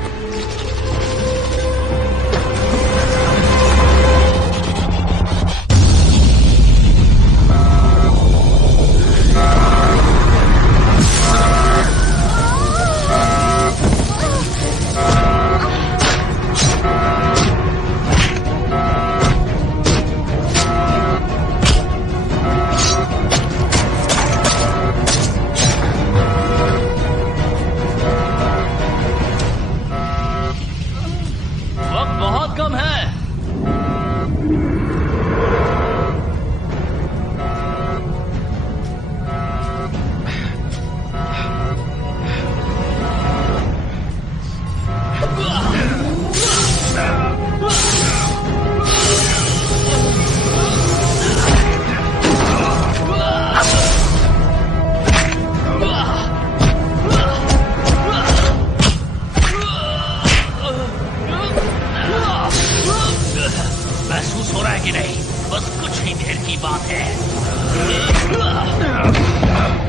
महसूस हो रहा है कि नहीं? बस कुछ ही देर की बात है।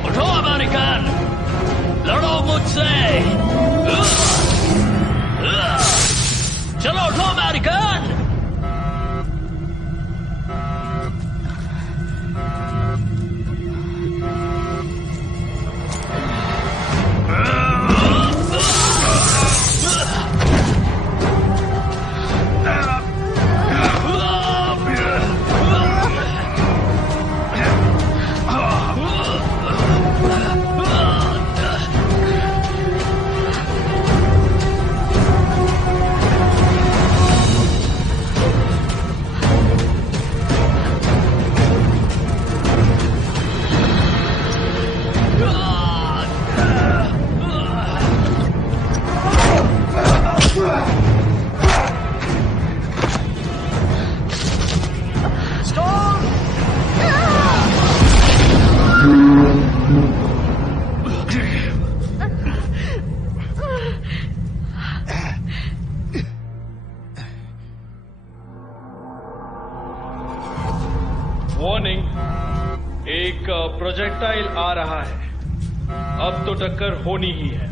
उठो अमेरिकन, लड़ो मुझसे। चलो उठो अमेरिकन। वार्निंग, एक प्रोजेक्टाइल आ रहा है। अब तो टक्कर होनी ही है,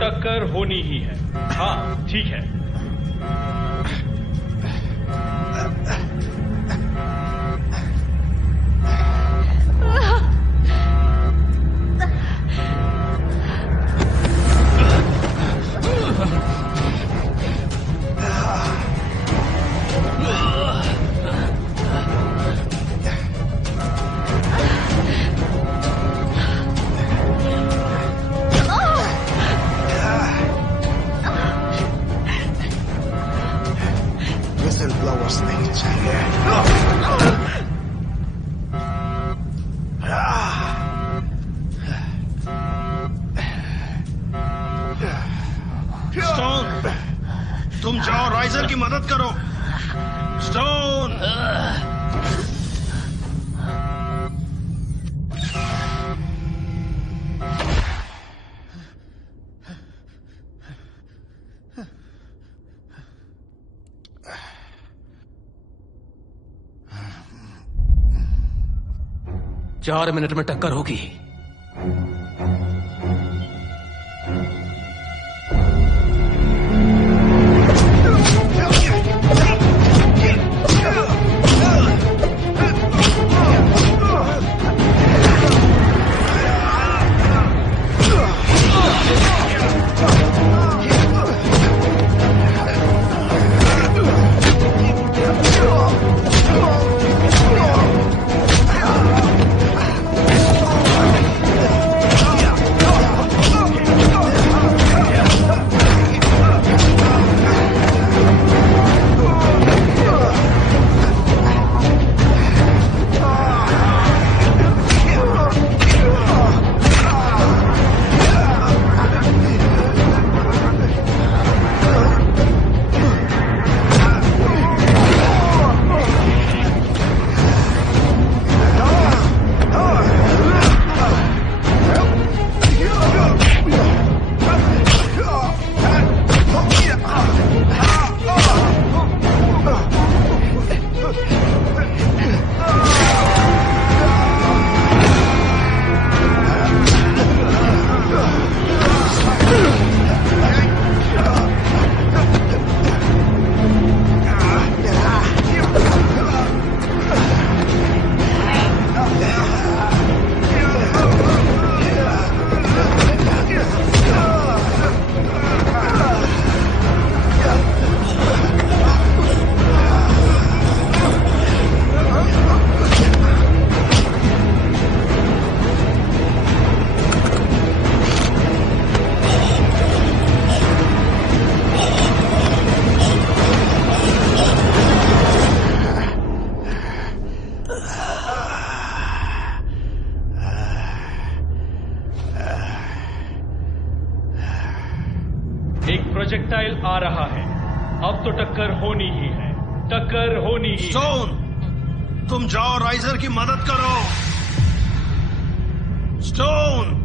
टक्कर होनी ही है। हाँ ठीक है। तुम जाओ, राइजर की मदद करो। स्टोन, चार मिनट में टक्कर होगी। प्रोजेक्टाइल आ रहा है। अब तो टक्कर होनी ही है, टक्कर होनी ही। स्टोन, तुम जाओ, राइजर की मदद करो। स्टोन,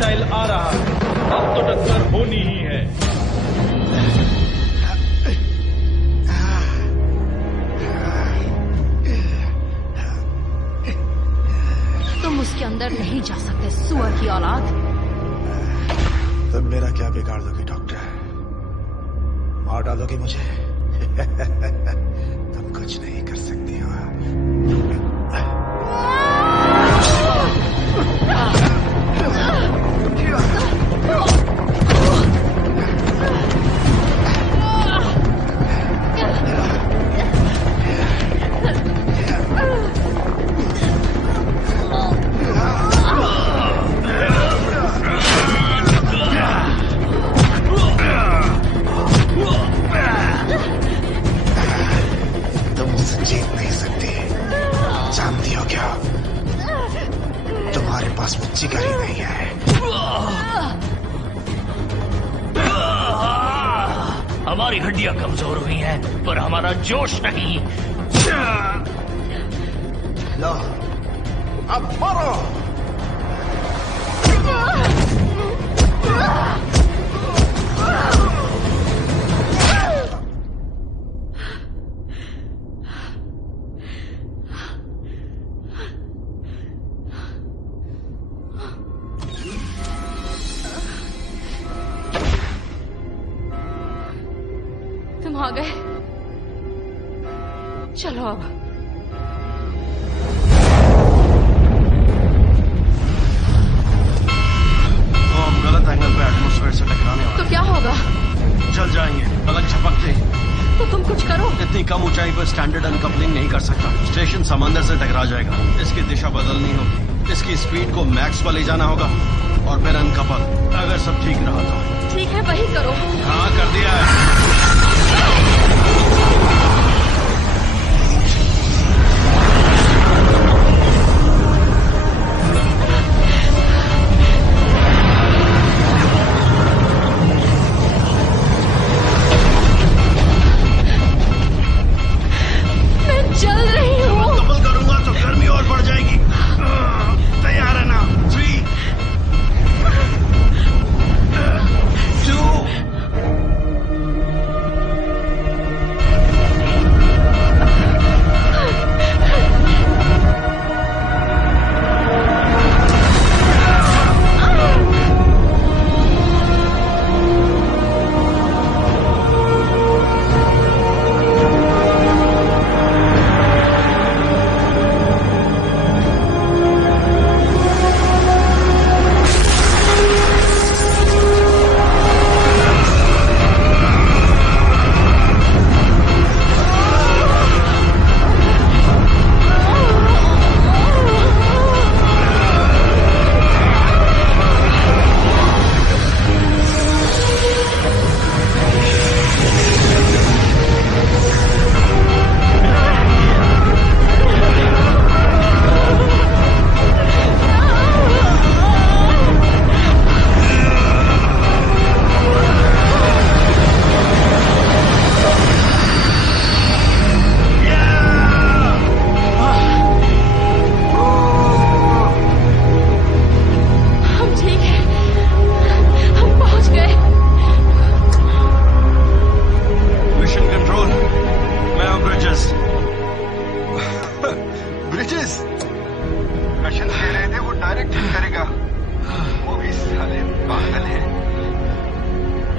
मिसाइल आ रहा है। अब तो टक्कर होनी ही है। तुम उसके अंदर नहीं जा सकते, सुअर की औलाद। तुम मेरा क्या बिगाड़ दोगी डॉक्टर? मार डालोगी मुझे? तुम कुछ नहीं कर सकती हो। तुम मुझसे जीत नहीं सकती, जानती हो क्या? तुम्हारे पास वो जिगर ही नहीं है। हमारी हड्डियां कमजोर हुई हैं, पर हमारा जोश नहीं। लो, अब मारो। तुम आ गए, चलो अब। हम गलत एंगल पे एटमॉस्फेयर से टकराने वाले। तो क्या होगा? जल जाएंगे, अलग झपकते। तो तुम कुछ करो। इतनी कम ऊंचाई पर स्टैंडर्ड अनकपलिंग नहीं कर सकता। स्टेशन समंदर से टकरा जाएगा। इसकी दिशा बदलनी होगी, इसकी स्पीड को मैक्स पर ले जाना होगा और फिर अनकपल। अगर सब ठीक रहा तो ठीक है, वही करो। हाँ, कर दिया है। चल रही हूँ। कपल करूंगा तो गर्मी और बढ़ जाएगी। तैयार है ना? 3, 2।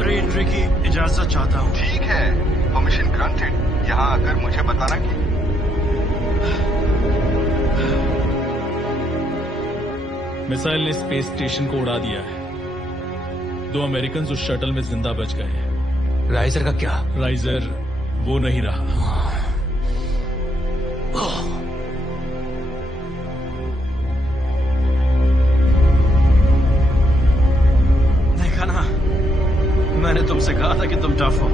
री-एंट्री की इजाजत चाहता हूँ। ठीक है, परमिशन ग्रांटेड। यहाँ आकर मुझे बताना कि मिसाइल ने स्पेस स्टेशन को उड़ा दिया है। 2 अमेरिकन उस शटल में जिंदा बच गए हैं। राइजर का क्या? राइजर वो नहीं रहा। देखा ना, मैंने तुमसे कहा था कि तुम टफ हो।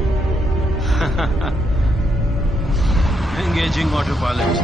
Engaging auto pilot.